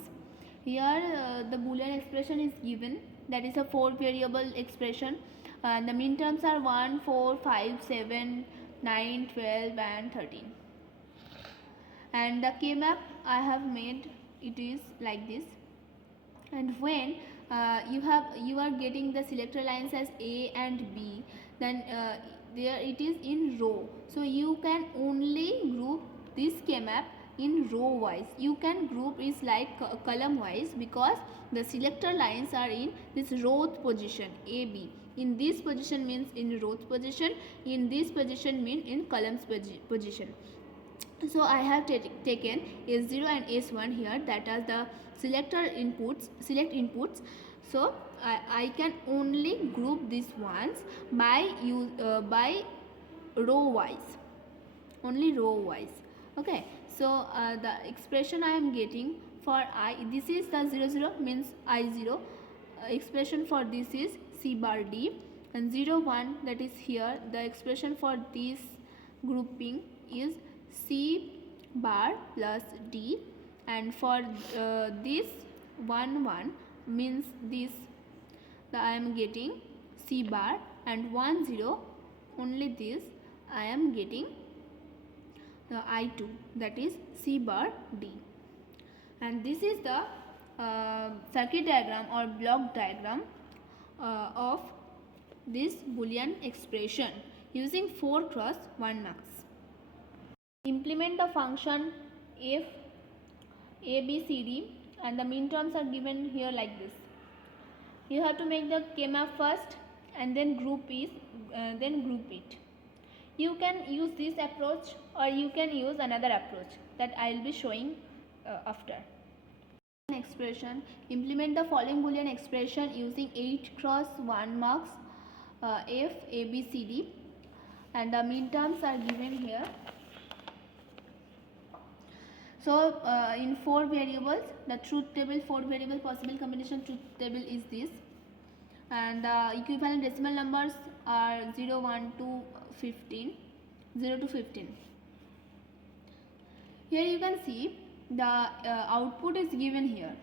Here the Boolean expression is given, that is a 4 variable expression. The min terms are 1, 4, 5, 7, 9, 12 and 13. And the K-map I have made, it is like this. And when you are getting the selector lines as A and B, then there it is in row. So you can only group this K-map in row wise. You can group is like column wise, because the selector lines are in this row position A, B. In this position means in row position, in this position mean in columns position. So I have taken S0 and S1 here, that are the select inputs. So I can only group these ones by row wise, only row wise. Okay, so the expression I am getting for I, this is the 0 0 means I0. Expression for this is C bar D, and 0 1, that is here, the expression for this grouping is C bar plus D, and for this 1 1 means this, I am getting C bar, and 1 0, only this I am getting the I2, that is C bar D. And this is the circuit diagram or block diagram of this Boolean expression using 4 cross 1 marks. Implement the function if A, B, C, D, and the min terms are given here like this. You have to make the K-map first and then group it. You can use this approach, or you can use another approach that I will be showing after. Expression. Implement the following Boolean expression using 8 cross 1 marks F, A, B, C, D, and the min terms are given here. So in 4 variables, the truth table 4 variable possible combination truth table is this, and the equivalent decimal numbers are 0, 1 to 15, 0 to 15. Here you can see the output is given here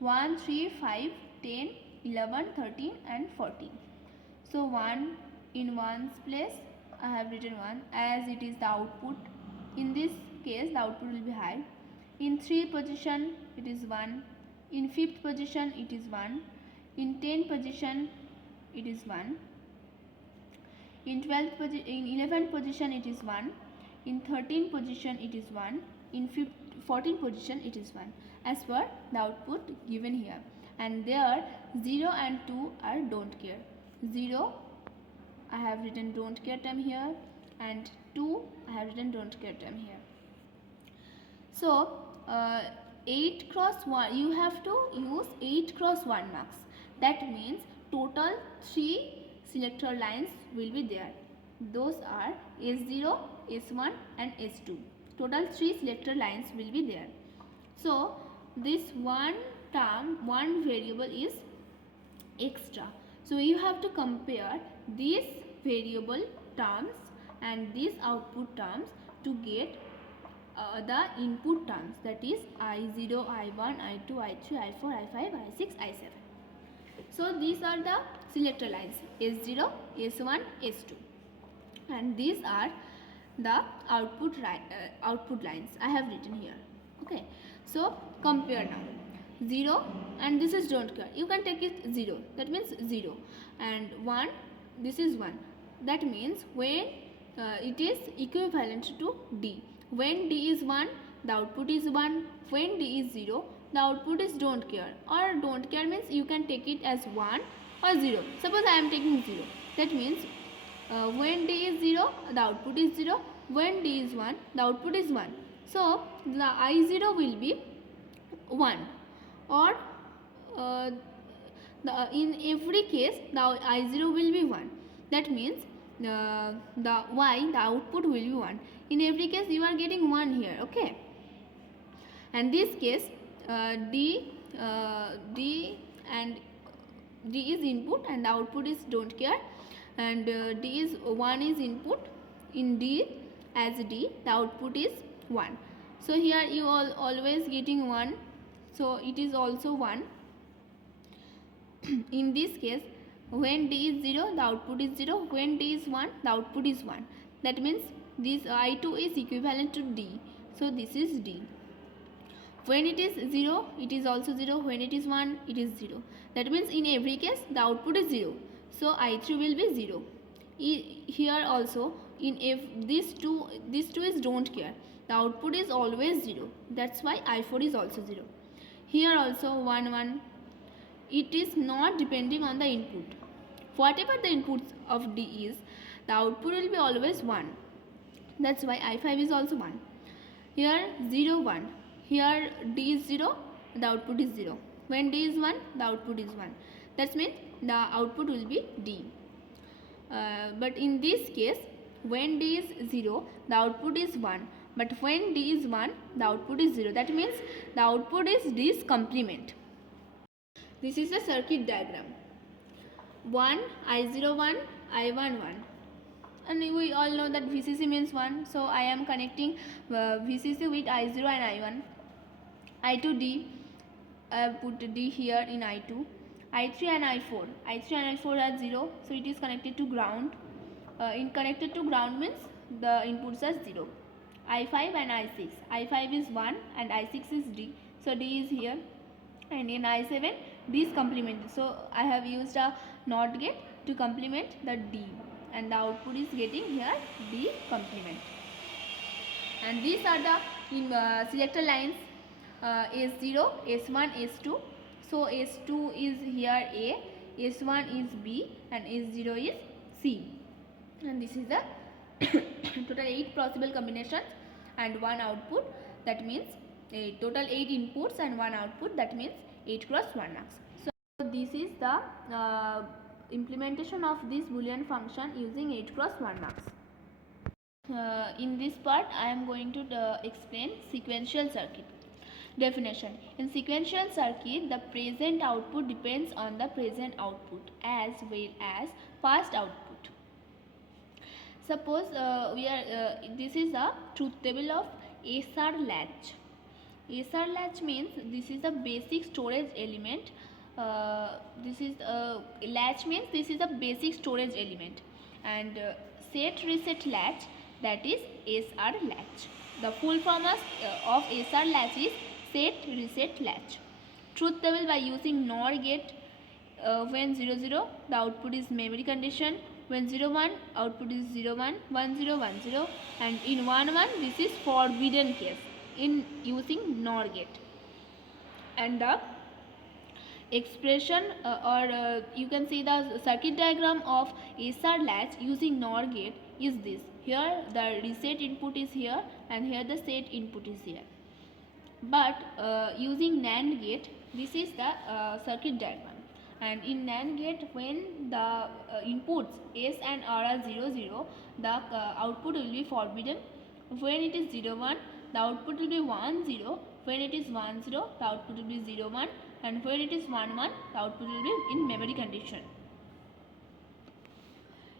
1, 3, 5, 10, 11, 13 and 14. So 1 in 1's place I have written 1, as it is the output. In this case the output will be high. In 3 position it is 1, in 5th position it is 1, in 10th position it is 1, in 11th position it is 1, in 13th position it is 1, in 14th position it is 1, as per the output given here. And there 0 and 2 are don't care. 0 I have written don't care term here, and 2 I have written don't care term here. So 8 cross 1, you have to use 8 cross 1 marks. That means total 3 selector lines will be there. Those are S0, S1 and S2. Total 3 selector lines will be there. So this one term, one variable is extra. So you have to compare these variable terms and these output terms to get the input terms, that is I0, I1, I2, I3, I4, I5, I6, I7. So these are the selector lines S0, S1, S2, and these are the output lines I have written here. Okay, so compare now. 0 and this is don't care, you can take it 0, that means 0, and 1, this is 1, that means when it is equivalent to D. When D is 1, the output is 1. When D is 0, the output is don't care, or don't care means you can take it as 1 or 0. Suppose I am taking 0, that means when D is 0, the output is 0. When D is 1, the output is 1. So the I0 will be 1, or in every case the I0 will be 1. That means the output will be 1. In every case you are getting 1 here. Okay, and this case D and D is input and the output is don't care, and D is 1 is input. In D as D, the output is 1. So here you are always getting 1, so it is also 1. In this case, when D is 0, the output is 0. When D is 1, the output is 1. That means this I2 is equivalent to D. So this is D. When it is 0, it is also 0. When it is 1, it is 0. That means in every case the output is 0. So I3 will be 0. Here also, if these two is don't care, the output is always 0. That's why I4 is also 0. Here also 1 1. It is not depending on the input. Whatever the inputs of D is, the output will be always 1. That's why I5 is also 1. Here 0 1. Here D is 0, the output is 0. When D is 1, the output is 1. That means the output will be D. But in this case, when D is 0, the output is 1. But when D is 1, the output is 0. That means the output is D's complement. This is the circuit diagram. 1, I0 1, I1 1. And we all know that VCC means 1. So I am connecting VCC with I0 and I1. I2 D, I have put D here in I2. I3 and I4. I3 and I4 are 0. So it is connected to ground. In connected to ground means the inputs are 0. I5 and I6. I5 is 1 and I6 is D. So D is here. And in I7, D is complemented. So I have used a NOT gate to complement the D. And the output is getting here D complement. And these are the selector lines S0, S1, S2. So S2 is here A, S1 is B, and S0 is C. And this is the total 8 possible combinations and 1 output. That means total 8 inputs and 1 output. That means 8 cross 1 marks. So this is the implementation of this Boolean function using 8 cross 1 marks. In this part I am going to explain sequential circuit. Definition. In sequential circuit, the present output depends on the present output as well as past output. Suppose this is a truth table of SR latch. SR latch means this is the basic storage element. This is latch means this is a basic storage element, and set reset latch, that is SR latch. The full form of SR latch is set reset latch. Truth table by using NOR gate. When 0 0, the output is memory condition. When 0 1, output is 0 1, 1 0 1 0, and in 1 1 this is forbidden case in using NOR gate. And the expression you can see the circuit diagram of SR latch using NOR gate is this. Here the reset input is here and here the set input is here. But using NAND gate, this is the circuit diagram. And in NAND gate, when the inputs S and R are 0 0, the output will be forbidden. When it is 0 1, the output will be 1 0. When it is 1 0, the output will be 0 1. And when it is 1 1, the output will be in memory condition.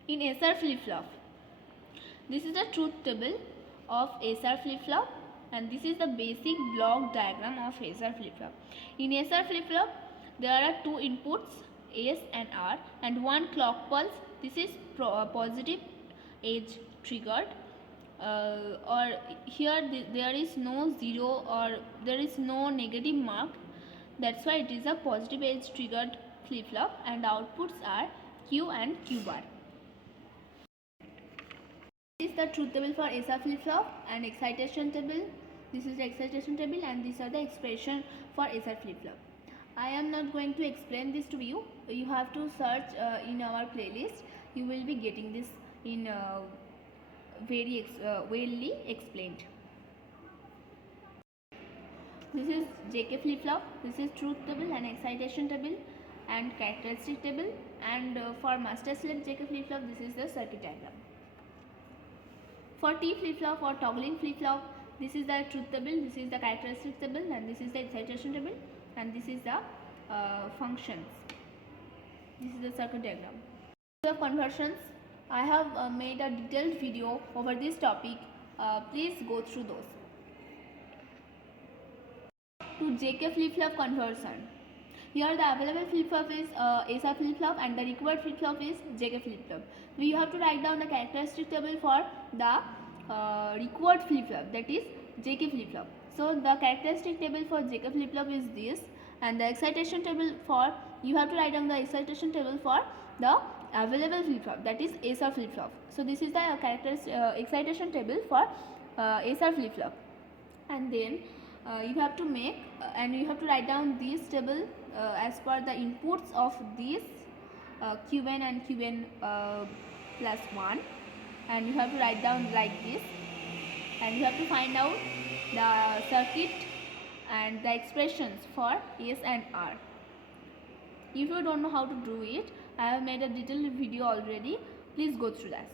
In SR flip-flop, this is the truth table of SR flip-flop, and this is the basic block diagram of SR flip-flop. In SR flip-flop, there are two inputs S and R and one clock pulse. This is positive edge triggered, or here there is no 0 or there is no negative mark. That's why it is a positive edge triggered flip-flop, and the outputs are Q and Q bar. This is the truth table for SR flip-flop and excitation table. This is the excitation table and these are the expression for SR flip-flop. I am not going to explain this to you. You have to search in our playlist. You will be getting this in very well explained. This is JK flip-flop. This is truth table and excitation table and characteristic table. And for master select JK flip-flop, this is the circuit diagram. For T flip-flop or toggling flip-flop, this is the truth table, this is the characteristic table, and this is the excitation table, and this is the functions. This is the circuit diagram. Of conversions, I have made a detailed video over this topic. Please go through those. To JK flip-flop conversion. Here the available flip-flop is SR flip-flop and the required flip-flop is JK flip-flop. You have to write down the characteristic table for the required flip-flop, that is JK flip-flop. So the characteristic table for JK flip-flop is this, and the excitation table for, you have to write down the excitation table for the available flip-flop, that is SR flip-flop. So this is the excitation table for SR flip-flop. And then you have to make and you have to write down this table as per the inputs of this Qn and Qn plus 1, and you have to write down like this, and you have to find out the circuit and the expressions for S and R. If you don't know how to do it, I have made a detailed video already. Please go through that.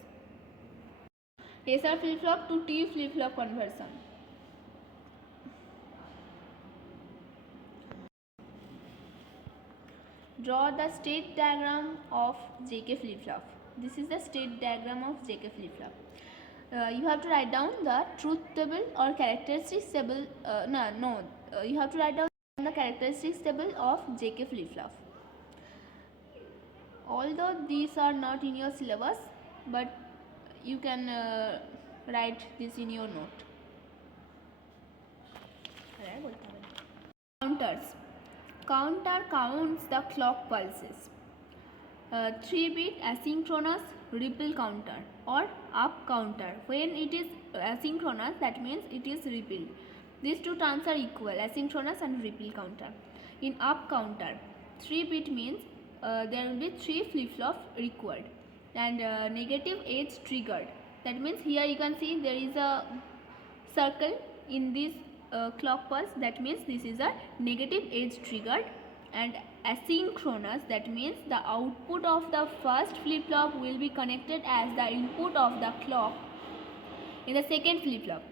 SR flip-flop to T flip-flop conversion. Draw the state diagram of JK flip-flop. This is the state diagram of JK flip-flop. You have to write down the truth table or characteristics table. You have to write down the characteristics table of JK flip-flop. Although these are not in your syllabus, but you can write this in your note. Counters. Counter counts the clock pulses. 3-bit asynchronous ripple counter or up counter. When it is asynchronous, that means it is rippled. These two terms are equal, asynchronous and ripple counter. In up counter, 3-bit means there will be 3 flip-flops required, and negative edge triggered. That means here you can see there is a circle in this clock pulse. That means this is a negative edge triggered. And asynchronous, that means the output of the first flip-flop will be connected as the input of the clock in the second flip-flop,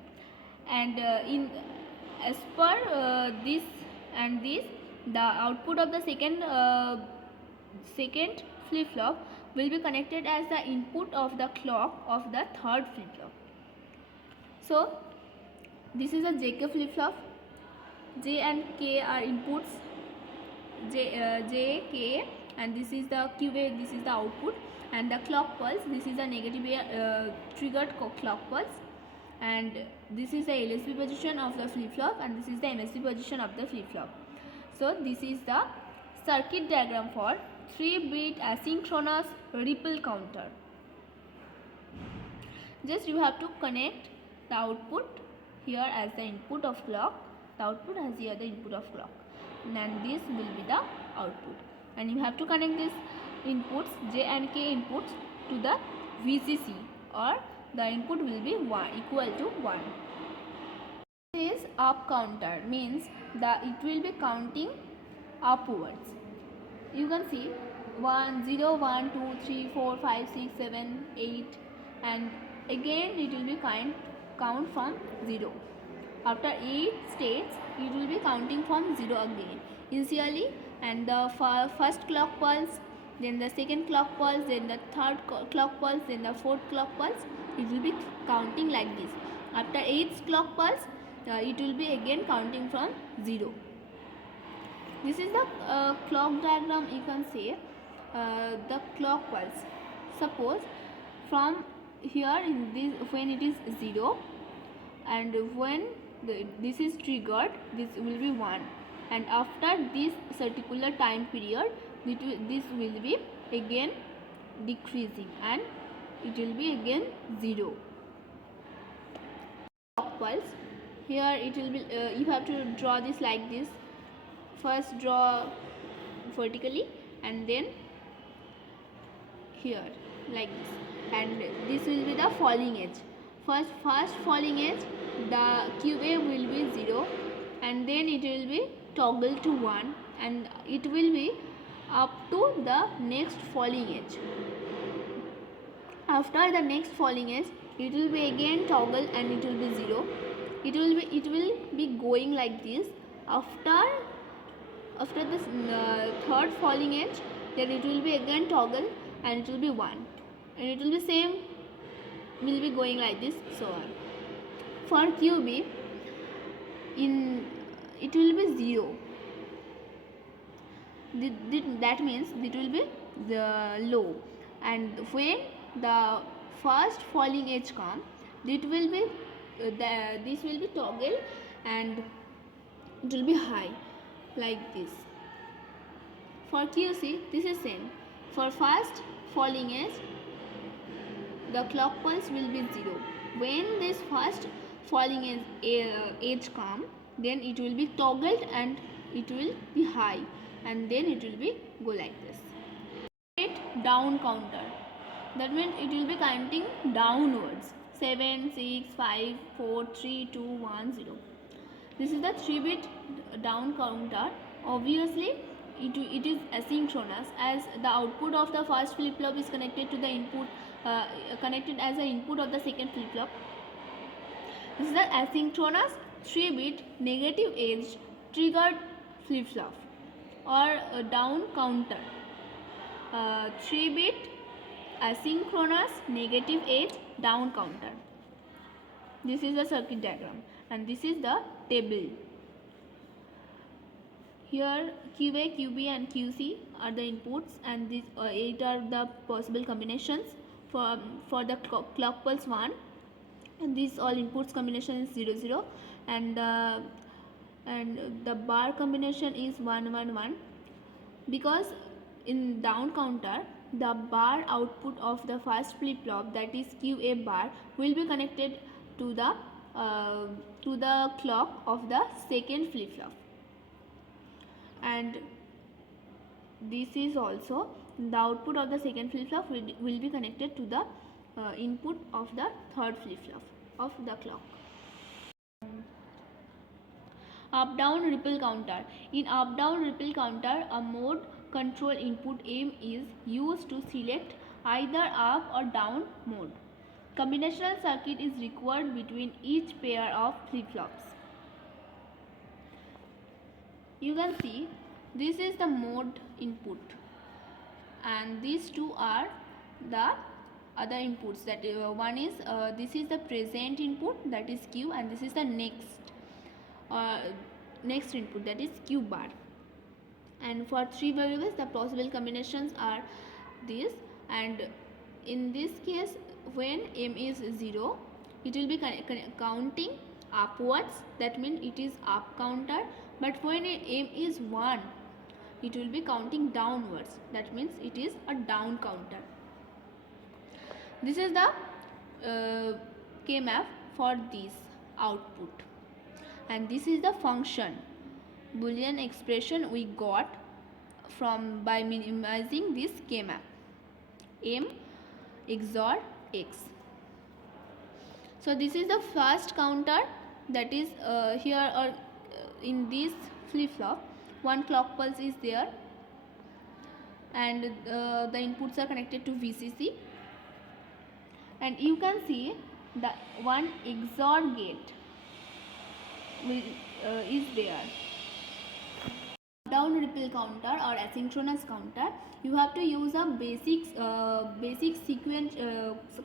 and as per this and this, the output of the second flip-flop will be connected as the input of the clock of the third flip-flop. So this is a JK flip-flop. J and K are inputs. J, K, and this is the QA, this is the output, and the clock pulse, this is a negative triggered clock pulse, and this is the LSB position of the flip-flop, and this is the MSB position of the flip-flop. So this is the circuit diagram for 3-bit asynchronous ripple counter. Just you have to connect the output here as the input of clock, the output as here the input of clock, and this will be the output. And you have to connect these inputs, J and K inputs, to the VCC, or the input will be 1 equal to 1. This up counter means that it will be counting upwards. You can see 1 0 1 2 3 4 5 6 7 8, and again it will be count from 0. After 8 states it will be counting from 0 again initially, and the first clock pulse, then the second clock pulse, then the third clock pulse, then the fourth clock pulse. It will be counting like this. After 8th clock pulse it will be again counting from 0. This is the clock diagram. You can say the clock pulse. Suppose from here in this, when it is 0, and when this is triggered, this will be 1, and after this particular time period this will be again decreasing and it will be again 0. Clock pulse. Here it will be you have to draw this like this. First draw vertically and then here like this, and this will be the falling edge. First falling edge, the QA will be 0, and then it will be toggle to 1, and it will be up to the next falling edge. After the next falling edge it will be again toggle and it will be 0. It will be going like this. After this third falling edge, then it will be again toggle and it will be 1, and it will be same, will be going like this, so on. For QB, it will be 0. That means it will be the low, and when the first falling edge comes, it will be this will be toggle and it will be high like this. For QC this is same. For first falling edge the clock pulse will be 0. When this first falling edge come, then it will be toggled and it will be high, and then it will be go like this. Down counter, that means it will be counting downwards. 7 6 5 4 3 2 1 0. This is the 3-bit down counter. Obviously it is asynchronous, as the output of the first flip flop is connected to the input, connected as the input of the second flip flop. This is the asynchronous 3-bit negative edge triggered flip flop or down counter. 3-bit asynchronous negative edge down counter. This is the circuit diagram, and this is the table. Here QA, QB and QC are the inputs, and these 8 are the possible combinations for the clock pulse 1, and these all inputs combination is 0 0, and the bar combination is 1 1 1, because in down counter the bar output of the first flip flop, that is QA bar, will be connected to the clock of the second flip flop, and this is also the output of the second flip flop will be connected to the input of the third flip flop of the clock. Up down ripple counter. In up down ripple counter, a mode control input M is used to select either up or down mode. Combinational circuit is required between each pair of flip flops. You can see this is the mode input, and these two are the other inputs. That one is this is the present input, that is Q, and this is the next input, that is Q bar. And for 3 variables the possible combinations are this, and in this case when M is 0 it will be counting upwards, that means it is up counter, but when M is 1 it will be counting downwards, that means it is a down counter. This is the K-map for this output, and this is the function Boolean expression we got from by minimizing this K-map, M XOR X. So this is the first counter, that is here or in this flip-flop one clock pulse is there, and the inputs are connected to VCC, and you can see the one XOR gate is there. Down ripple counter or asynchronous counter, you have to use a basic sequence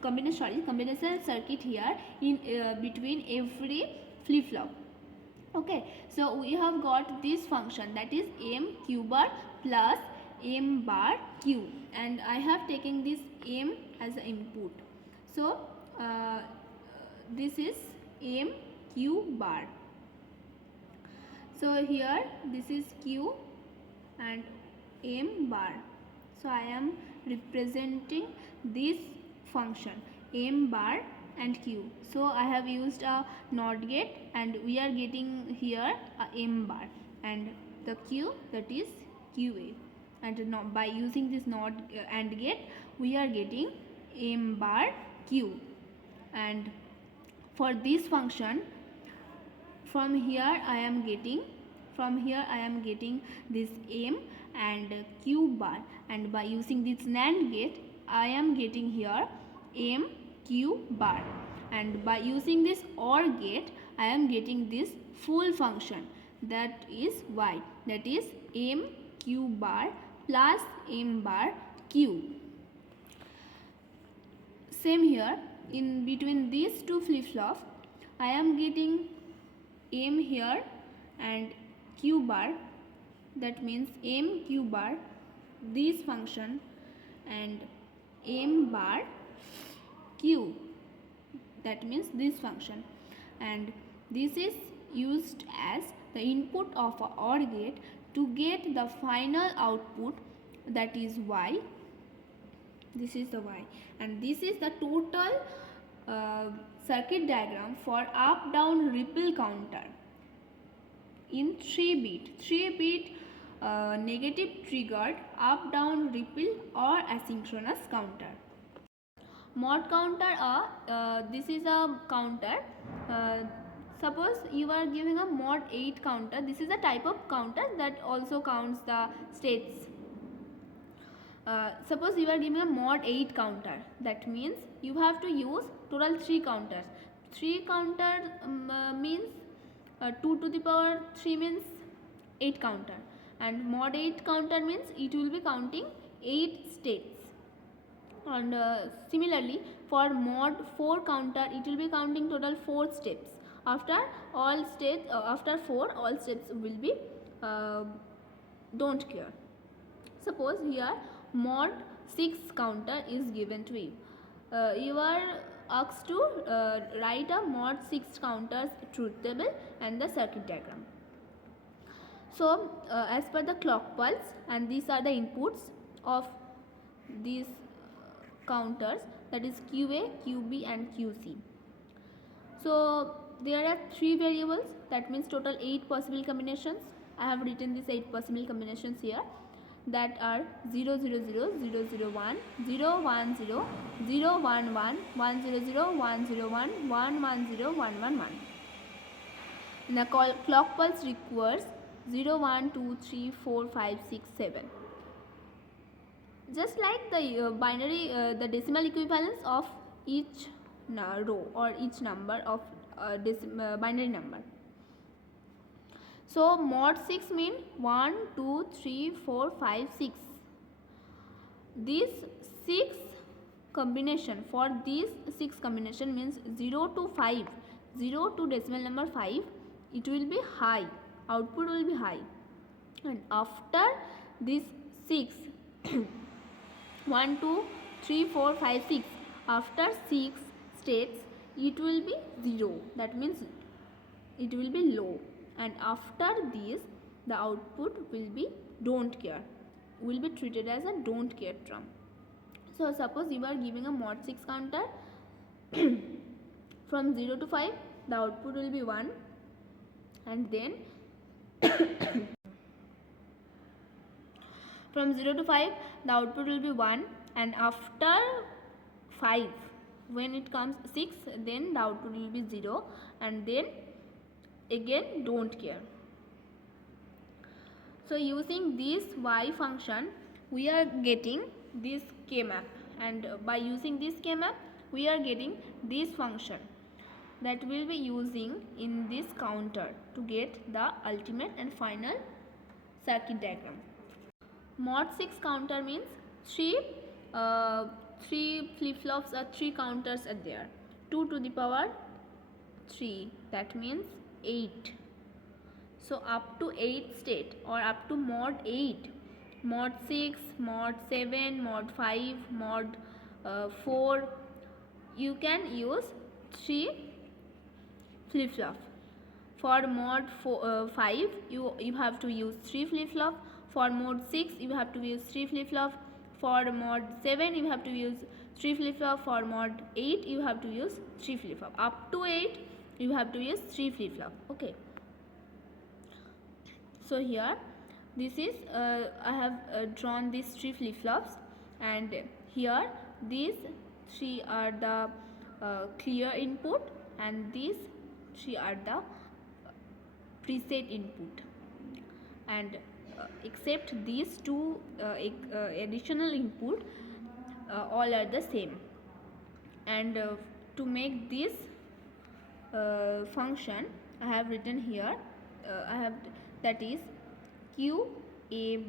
combinational circuit here in between every flip flop. Okay, so we have got this function, that is M Q bar plus M bar Q, and I have taken this M as an input. So this is M Q bar. So here this is Q and M bar. So I am representing this function M bar and Q. So I have used a NOT gate, and we are getting here a M bar, and the Q, that is QA, and by using this NOT AND gate we are getting M bar Q. And for this function, from here I am getting this M and Q bar, and by using this NAND gate I am getting here M Q bar, and by using this OR gate I am getting this full function, that is Y, that is M Q bar plus M bar Q. Same here, in between these two flip-flops I am getting M here and Q bar, that means M Q bar, this function, and M bar Q, that means this function, and this is used as the input of a OR gate to get the final output, that is Y. This is the Y, and this is the total circuit diagram for up down ripple counter in 3-bit negative triggered up down ripple or asynchronous counter. Mod counter, this is a counter. Suppose you are giving a mod 8 counter. This is a type of counter that also counts the states. Suppose you are giving a mod 8 counter, that means you have to use total 3 counters. 3 counter means 2 to the power 3 means 8 counter, and mod 8 counter means it will be counting 8 states. And similarly for mod 4 counter, it will be counting total 4 steps. After all states, after 4 all steps will be don't care. Suppose here mod 6 counter is given to you. You are asked to write a mod 6 counters truth table and the circuit diagram. So as per the clock pulse, and these are the inputs of these counters, that is QA, QB and QC. So there are 3 variables, that means total 8 possible combinations. I have written these 8 possible combinations here, that are 000, 001, 010, 011, 100, 101, 110, 111. The clock pulse requires 0, 1, 2, 3, 4, 5, 6, 7. Just like the binary, the decimal equivalence of each row or each number of binary number. So mod 6 mean 1, 2, 3, 4, 5, 6. These 6 combination, for these 6 combination means 0 to 5, 0 to decimal number 5, it will be high, output will be high, and after this 6 1, 2, 3, 4, 5, 6, after 6 states it will be 0, that means it will be low, and after this the output will be don't care, will be treated as a don't care term. So suppose you are giving a mod 6 counter, From 0 to 5 the output will be 1, and then from 0 to 5 the output will be 1, and after 5 when it comes 6 then the output will be 0, and then again don't care. So using this y function we are getting this k map, and by using this k map we are getting this function that we will be using in this counter to get the ultimate and final circuit diagram. Mod 6 counter means three flip-flops or 3 counters are there. 2 to the power 3, that means 8. So up to 8 state, or up to mod 8, mod 6, mod 7, mod 5, mod 4, you can use 3 flip-flop. For mod 5 you have to use 3 flip-flop. For mod 6 you have to use 3 flip-flop. For mod 7 you have to use 3 flip-flop. For mod 8 you have to use 3 flip-flop. Up to 8 you have to use 3 flip-flop. Okay. So here this is I have drawn these 3 flip-flops, and here these 3 are the clear input, and these 3 are the preset input, and except these 2 additional input all are the same. And to make this function I have written here, I have, that is QA,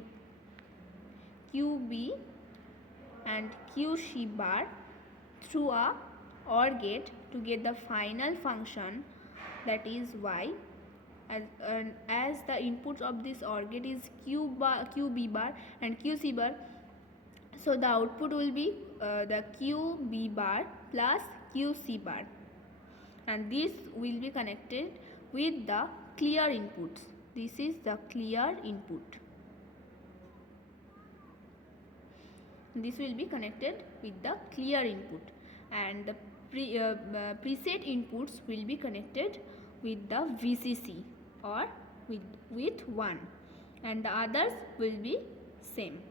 QB and QC bar through a OR gate to get the final function, that is y. As the inputs of this OR gate is QB bar and QC bar, so the output will be the QB bar plus QC bar, and this will be connected with the clear inputs. This is the clear input. This will be connected with the clear input, and the preset inputs will be connected with the VCC or with 1, and the others will be same.